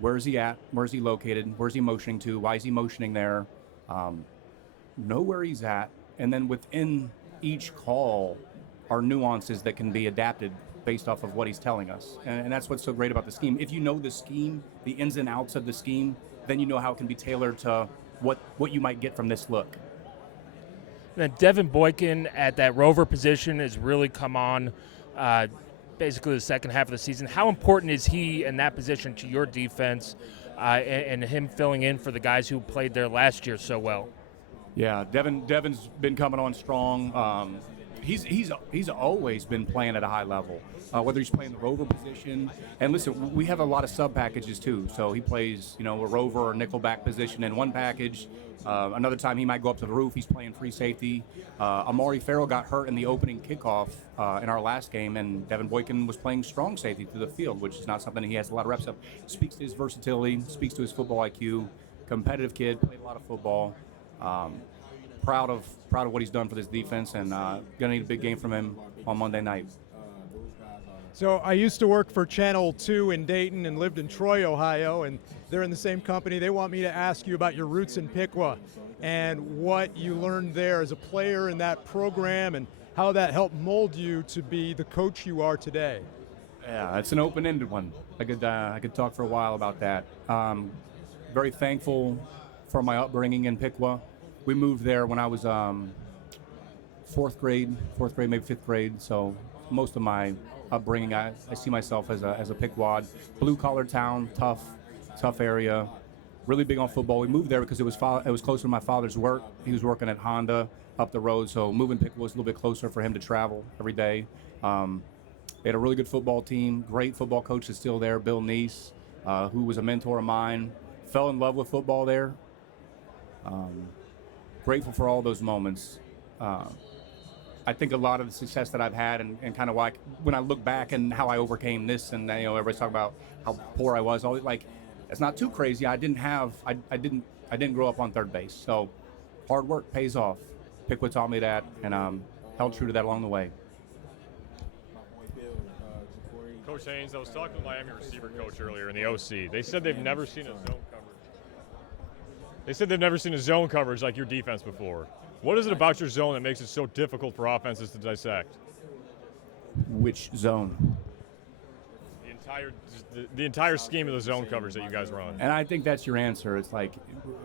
Where is he at? Where is he located? Where's he motioning to? Why is he motioning there? Know where he's at, and then within each call are nuances that can be adapted based off of what he's telling us. And that's what's so great about the scheme. If you know the scheme, the ins and outs of the scheme, then you know how it can be tailored to what you might get from this look. Then Devin Boykin at that rover position has really come on basically the second half of the season. How important is he in that position to your defense, and him filling in for the guys who played there last year so well? Yeah, Devin's been coming on strong. He's always been playing at a high level, whether he's playing the rover position. And listen, we have a lot of sub packages too. So he plays, a rover or nickelback position in one package. Another time he might go up to the roof. He's playing free safety. Amari Farrell got hurt in the opening kickoff in our last game, and Devin Boykin was playing strong safety through the field, which is not something he has a lot of reps of. Speaks to his versatility, speaks to his football IQ. Competitive kid, played a lot of football. Proud of what he's done for this defense, and gonna need a big game from him on Monday night. So I used to work for Channel 2 in Dayton and lived in Troy, Ohio, and they're in the same company. They want me to ask you about your roots in Piqua and what you learned there as a player in that program, and how that helped mold you to be the coach you are today. Yeah, it's an open-ended one. I could talk for a while about that. Very thankful for my upbringing in Piqua. We moved there when I was fourth grade, maybe 5th grade. So most of my upbringing, I see myself as a Piqwad. Blue-collar town, tough area. Really big on football. We moved there because it was closer to my father's work. He was working at Honda up the road, so moving Piqua was a little bit closer for him to travel every day. They had a really good football team. Great football coach is still there, Bill Neese, who was a mentor of mine. Fell in love with football there. Grateful for all those moments. I think a lot of the success that I've had, and kind of like when I look back and how I overcame this, and everybody's talking about how poor I was. Always like, it's not too crazy. I didn't grow up on third base. So hard work pays off. Piqua taught me that, and held true to that along the way. Coach Haines, I was talking to Miami receiver coach earlier in the OC. They said they've never seen a zone coverage. They said they've never seen a zone coverage like your defense before. What is it about your zone that makes it so difficult for offenses to dissect? Which zone? The entire scheme of the zone coverage that you guys run. And I think that's your answer. It's like,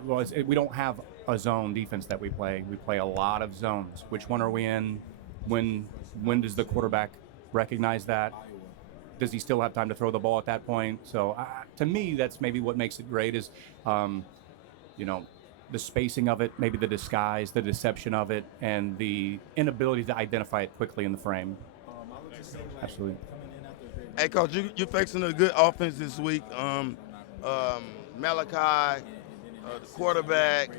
we don't have a zone defense that we play. We play a lot of zones. Which one are we in? When does the quarterback recognize that? Does he still have time to throw the ball at that point? So to me, that's maybe what makes it great is, the spacing of it, maybe the disguise, the deception of it, and the inability to identify it quickly in the frame. Absolutely. Hey, Coach, you're facing a good offense this week. Malachi, the quarterback,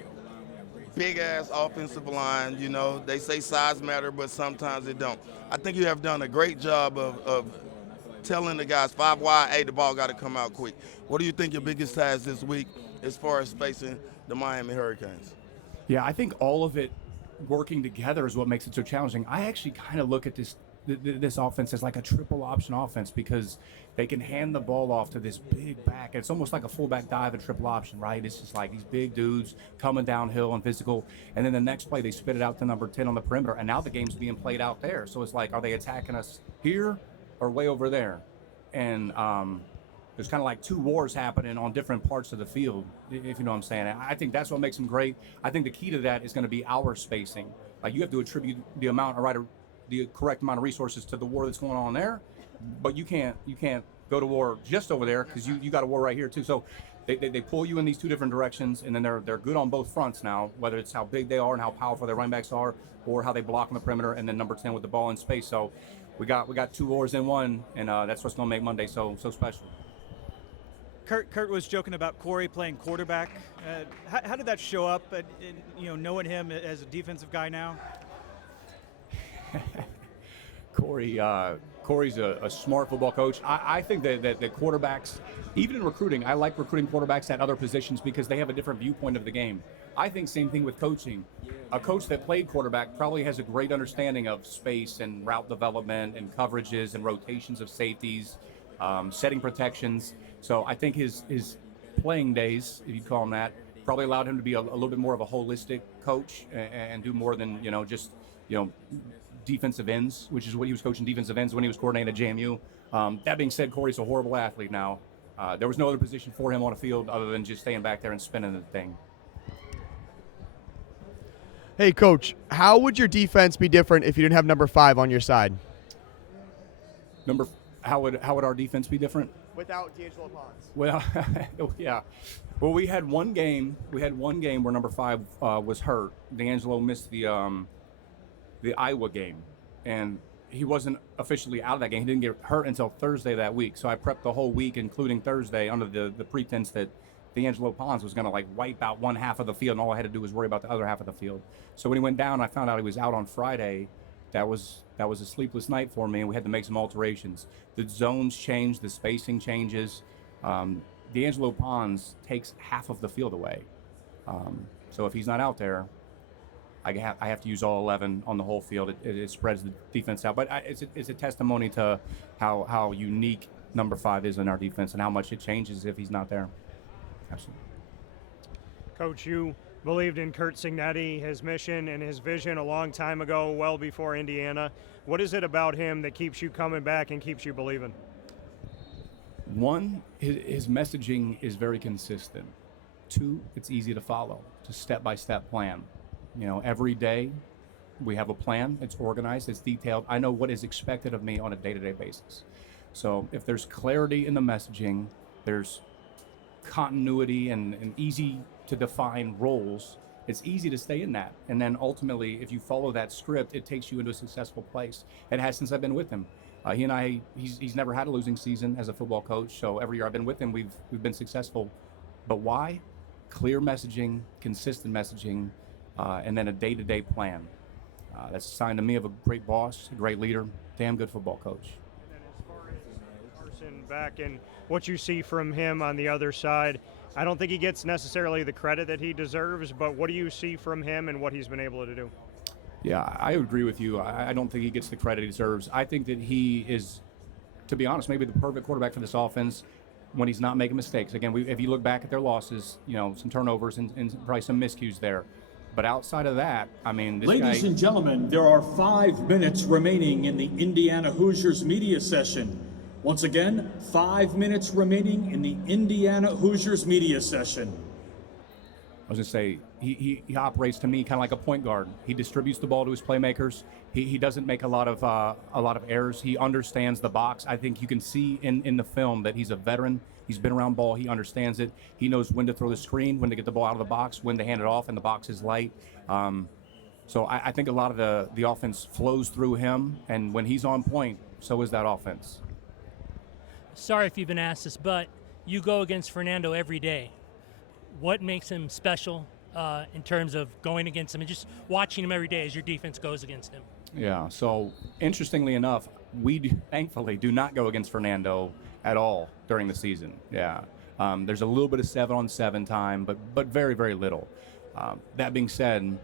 big-ass offensive line. They say size matter, but sometimes it don't. I think you have done a great job of telling the guys 5 wide, hey, the ball got to come out quick. What do you think your biggest task this week as far as facing the Miami Hurricanes? Yeah, I think all of it working together is what makes it so challenging. I actually kind of look at this offense as like a triple option offense because they can hand the ball off to this big back. It's almost like a fullback dive and triple option, right? It's just like these big dudes coming downhill and physical. And then the next play, they spit it out to number 10 on the perimeter. And now the game's being played out there. So it's like, are they attacking us here or way over there? And there's kind of like two wars happening on different parts of the field, if you know what I'm saying. I think that's what makes them great. I think the key to that is going to be our spacing. Like you have to attribute the correct amount of resources to the war that's going on there, but you can't go to war just over there because you got a war right here too. So they pull you in these two different directions, and then they're good on both fronts now, whether it's how big they are and how powerful their running backs are, or how they block on the perimeter, and then number 10 with the ball in space. So we got two wars in one, and that's what's going to make Monday so special. Kurt was joking about Corey playing quarterback. How did that show up? Knowing him as a defensive guy now. Corey's a smart football coach. I think that the quarterbacks, even in recruiting, I like recruiting quarterbacks at other positions because they have a different viewpoint of the game. I think same thing with coaching. A coach that played quarterback probably has a great understanding of space and route development and coverages and rotations of safeties, setting protections. So I think his playing days, if you call him that, probably allowed him to be a little bit more of a holistic coach and do more than just defensive ends, which is what he was coaching defensive ends when he was coordinating at JMU. That being said, Corey's a horrible athlete now. There was no other position for him on a field other than just staying back there and spinning the thing. Hey, Coach, how would your defense be different if you didn't have number 5 on your side? How would our defense be different? Without D'Angelo Pons. Well, yeah. Well, we had one game where number 5 was hurt. D'Angelo missed the Iowa game, and he wasn't officially out of that game. He didn't get hurt until Thursday that week. So I prepped the whole week, including Thursday, under the pretense that D'Angelo Pons was going to wipe out one half of the field, and all I had to do was worry about the other half of the field. So when he went down, I found out he was out on Friday. That was a sleepless night for me, and we had to make some alterations. The zones changed, the spacing changes. D'Angelo Pons takes half of the field away. So if he's not out there, I have to use all 11 on the whole field. It spreads the defense out. But it's a testimony to how unique number 5 is in our defense and how much it changes if he's not there. Absolutely. Coach, you believed in Curt Cignetti, his mission and his vision a long time ago, well before Indiana. What is it about him that keeps you coming back and keeps you believing? One, his messaging is very consistent. 2, it's easy to follow. It's a step-by-step plan. Every day we have a plan. It's organized. It's detailed. I know what is expected of me on a day-to-day basis. So if there's clarity in the messaging, there's continuity and easy to define roles, it's easy to stay in that. And then ultimately, if you follow that script, it takes you into a successful place. It has since I've been with him. He's never had a losing season as a football coach. So every year I've been with him, we've been successful. But why? Clear messaging, consistent messaging, and then a day-to-day plan. That's a sign to me of a great boss, a great leader, damn good football coach. And as far as Carson back and what you see from him on the other side, I don't think he gets necessarily the credit that he deserves, but what do you see from him and what he's been able to do? Yeah, I agree with you. I don't think he gets the credit he deserves. I think that he is, to be honest, maybe the perfect quarterback for this offense when he's not making mistakes. Again, if you look back at their losses, some turnovers and probably some miscues there. But outside of that, Ladies and gentlemen, there are 5 minutes remaining in the Indiana Hoosiers media session. Once again, 5 minutes remaining in the Indiana Hoosiers media session. I was going to say, he operates to me kind of like a point guard. He distributes the ball to his playmakers. He doesn't make a lot of errors. He understands the box. I think you can see in the film that he's a veteran. He's been around ball. He understands it. He knows when to throw the screen, when to get the ball out of the box, when to hand it off, and the box is light. So I think a lot of the offense flows through him, and when he's on point, so is that offense. Sorry if you've been asked this, but you go against Fernando every day. What makes him special in terms of going against him and just watching him every day as your defense goes against him? Yeah, so interestingly enough, we thankfully do not go against Fernando at all during the season. Yeah, there's a little bit of 7-on-7 time, but very, very little. That being said,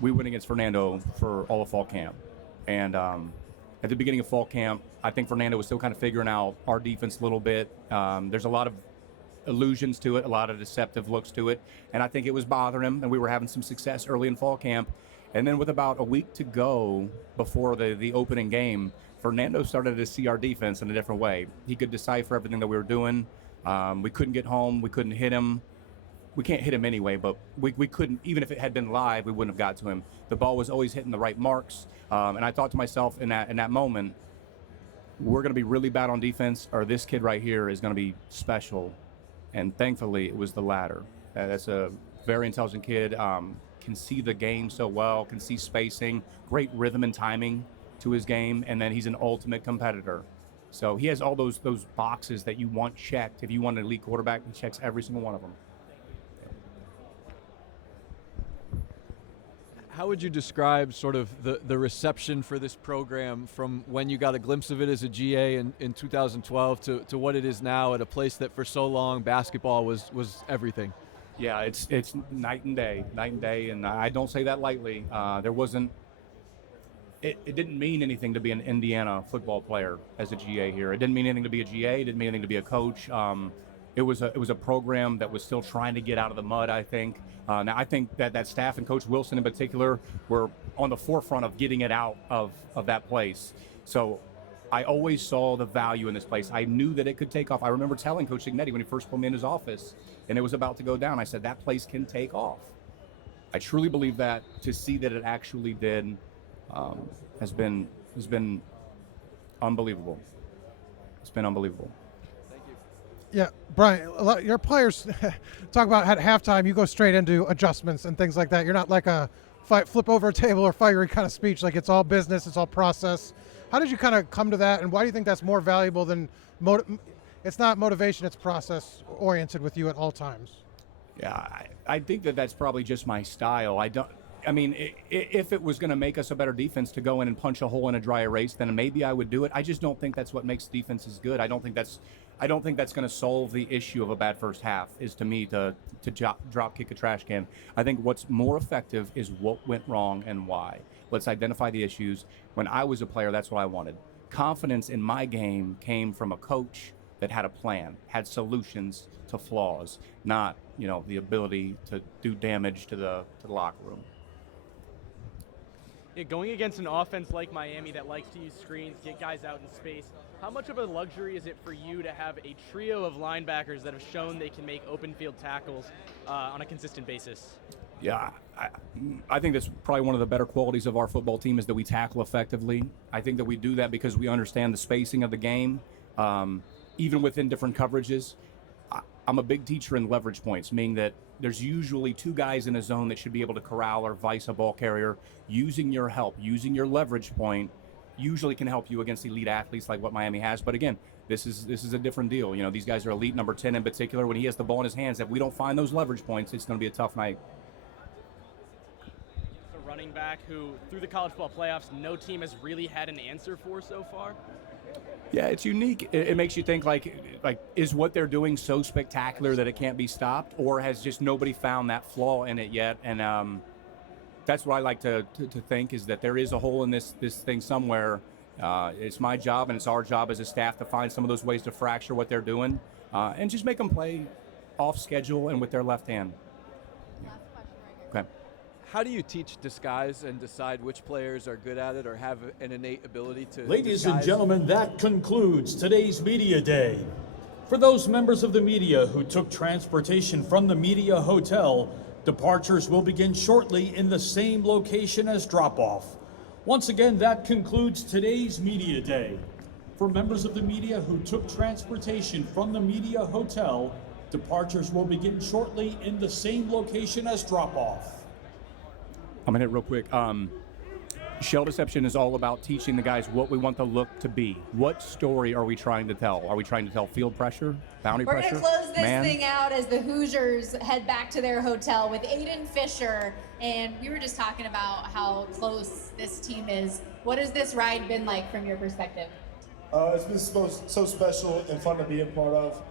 we went against Fernando for all of fall camp. And at the beginning of fall camp, I think Fernando was still kind of figuring out our defense a little bit. There's a lot of allusions to it, a lot of deceptive looks to it, and I think it was bothering him, and we were having some success early in fall camp. And then with about a week to go before the opening game, Fernando started to see our defense in a different way. He could decipher everything that we were doing. We couldn't get home. We couldn't hit him. We can't hit him anyway, but we couldn't, even if it had been live, we wouldn't have got to him. The ball was always hitting the right marks. And I thought to myself in that moment, we're going to be really bad on defense, or this kid right here is going to be special. And thankfully, it was the latter. That's a very intelligent kid, can see the game so well, can see spacing, great rhythm and timing to his game, and then he's an ultimate competitor. So he has all those boxes that you want checked. If you want an elite quarterback, he checks every single one of them. How would you describe sort of the reception for this program from when you got a glimpse of it as a GA in 2012 to what it is now at a place that for so long basketball was everything? Yeah, it's night and day, and I don't say that lightly. It didn't mean anything to be an Indiana football player as a GA here. It didn't mean anything to be a GA. It didn't mean anything to be a coach. It was a program that was still trying to get out of the mud, I think. Now, I think that staff and Coach Wilson in particular were on the forefront of getting it out of that place. So I always saw the value in this place. I knew that it could take off. I remember telling Coach Signetti when he first pulled me in his office and it was about to go down, I said, that place can take off. I truly believe that. To see that it actually did has been unbelievable. It's been unbelievable. Yeah, Brian, a lot, your players talk about at halftime, you go straight into adjustments and things like that. You're not like a flip over a table or fiery kind of speech. Like it's all business, it's all process. How did you kind of come to that, and why do you think that's more valuable than it's not motivation, it's process oriented with you at all times? Yeah, I think that's probably just my style. If it was going to make us a better defense to go in and punch a hole in a dry erase, then maybe I would do it. I just don't think that's what makes defenses good. I don't think that's going to solve the issue of a bad first half, is to me to drop kick a trash can. I think what's more effective is what went wrong and why. Let's identify the issues. When I was a player, that's what I wanted. Confidence in my game came from a coach that had a plan, had solutions to flaws, not the ability to do damage to the locker room. Yeah, going against an offense like Miami that likes to use screens, get guys out in space, how much of a luxury is it for you to have a trio of linebackers that have shown they can make open field tackles on a consistent basis? Yeah, I think that's probably one of the better qualities of our football team is that we tackle effectively. I think that we do that because we understand the spacing of the game, even within different coverages. I'm a big teacher in leverage points, meaning that there's usually two guys in a zone that should be able to corral or vice a ball carrier. Using your help, using your leverage point usually can help you against elite athletes like what Miami has. But again, this is a different deal. These guys are elite, number 10 in particular. When he has the ball in his hands, if we don't find those leverage points, it's going to be a tough night. A running back who, through the college football playoffs, no team has really had an answer for so far. Yeah, it's unique. It makes you think like is what they're doing so spectacular that it can't be stopped, or has just nobody found that flaw in it yet? And that's what I like to think, is that there is a hole in this thing somewhere. It's my job and it's our job as a staff to find some of those ways to fracture what they're doing and just make them play off schedule and with their left hand. Okay. How do you teach disguise and decide which players are good at it or have an innate ability to Ladies disguise? and gentlemen, that concludes today's Media Day. For those members of the media who took transportation from the Media Hotel, departures will begin shortly in the same location as drop-off. Once again, that concludes today's Media Day. For members of the media who took transportation from the Media Hotel, departures will begin shortly in the same location as drop-off. I'm going to hit real quick. Shell deception is all about teaching the guys what we want the look to be. What story are we trying to tell? Are we trying to tell field pressure, boundary pressure, We're going to close this man? thing out as the Hoosiers head back to their hotel with Aiden Fisher. And we were just talking about how close this team is. What has this ride been like from your perspective? It's been so special and fun to be a part of.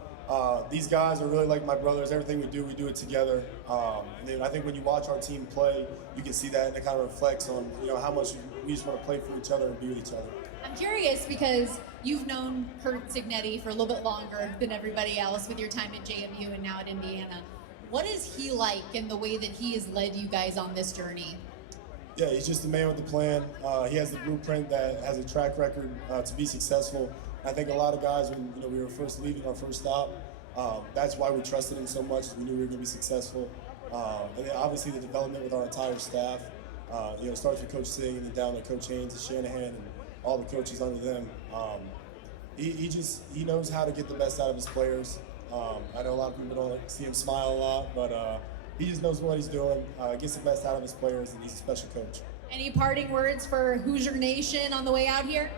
These guys are really like my brothers. Everything we do it together. And I think when you watch our team play, you can see that, and it kind of reflects on how much we just want to play for each other and be with each other. I'm curious because you've known Curt Cignetti for a little bit longer than everybody else with your time at JMU and now at Indiana. What is he like in the way that he has led you guys on this journey? Yeah, he's just a man with a plan. He has the blueprint that has a track record to be successful. I think a lot of guys, when we were first leaving our first stop, that's why we trusted him so much. We knew we were going to be successful. And then obviously the development with our entire staff. It starts with Coach Sig and then down to Coach Haines and Shanahan and all the coaches under them. He knows how to get the best out of his players. I know a lot of people don't see him smile a lot, but he just knows what he's doing, gets the best out of his players, and he's a special coach. Any parting words for Hoosier Nation on the way out here?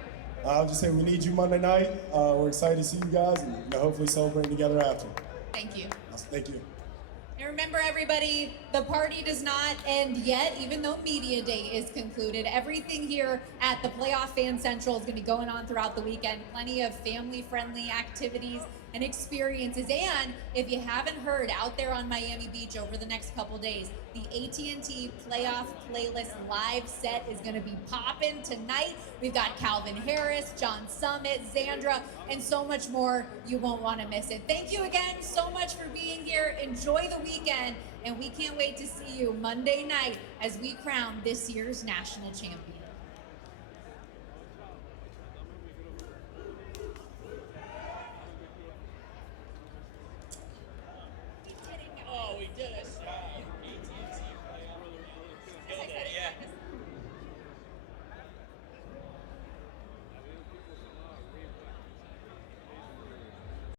I'll just say we need you Monday night. We're excited to see you guys and hopefully celebrate together after. Thank you. Thank you. And remember, everybody, the party does not end yet, even though Media Day is concluded. Everything here at the Playoff Fan Central is going to be going on throughout the weekend. Plenty of family-friendly activities and experiences. And if you haven't heard, out there on Miami Beach over the next couple days, the AT&T Playoff Playlist live set is going to be popping tonight. We've got Calvin Harris, John Summit, Xandra, and so much more. You won't want to miss it. Thank you again so much for being here. Enjoy the weekend, and we can't wait to see you Monday night as we crown this year's national champion.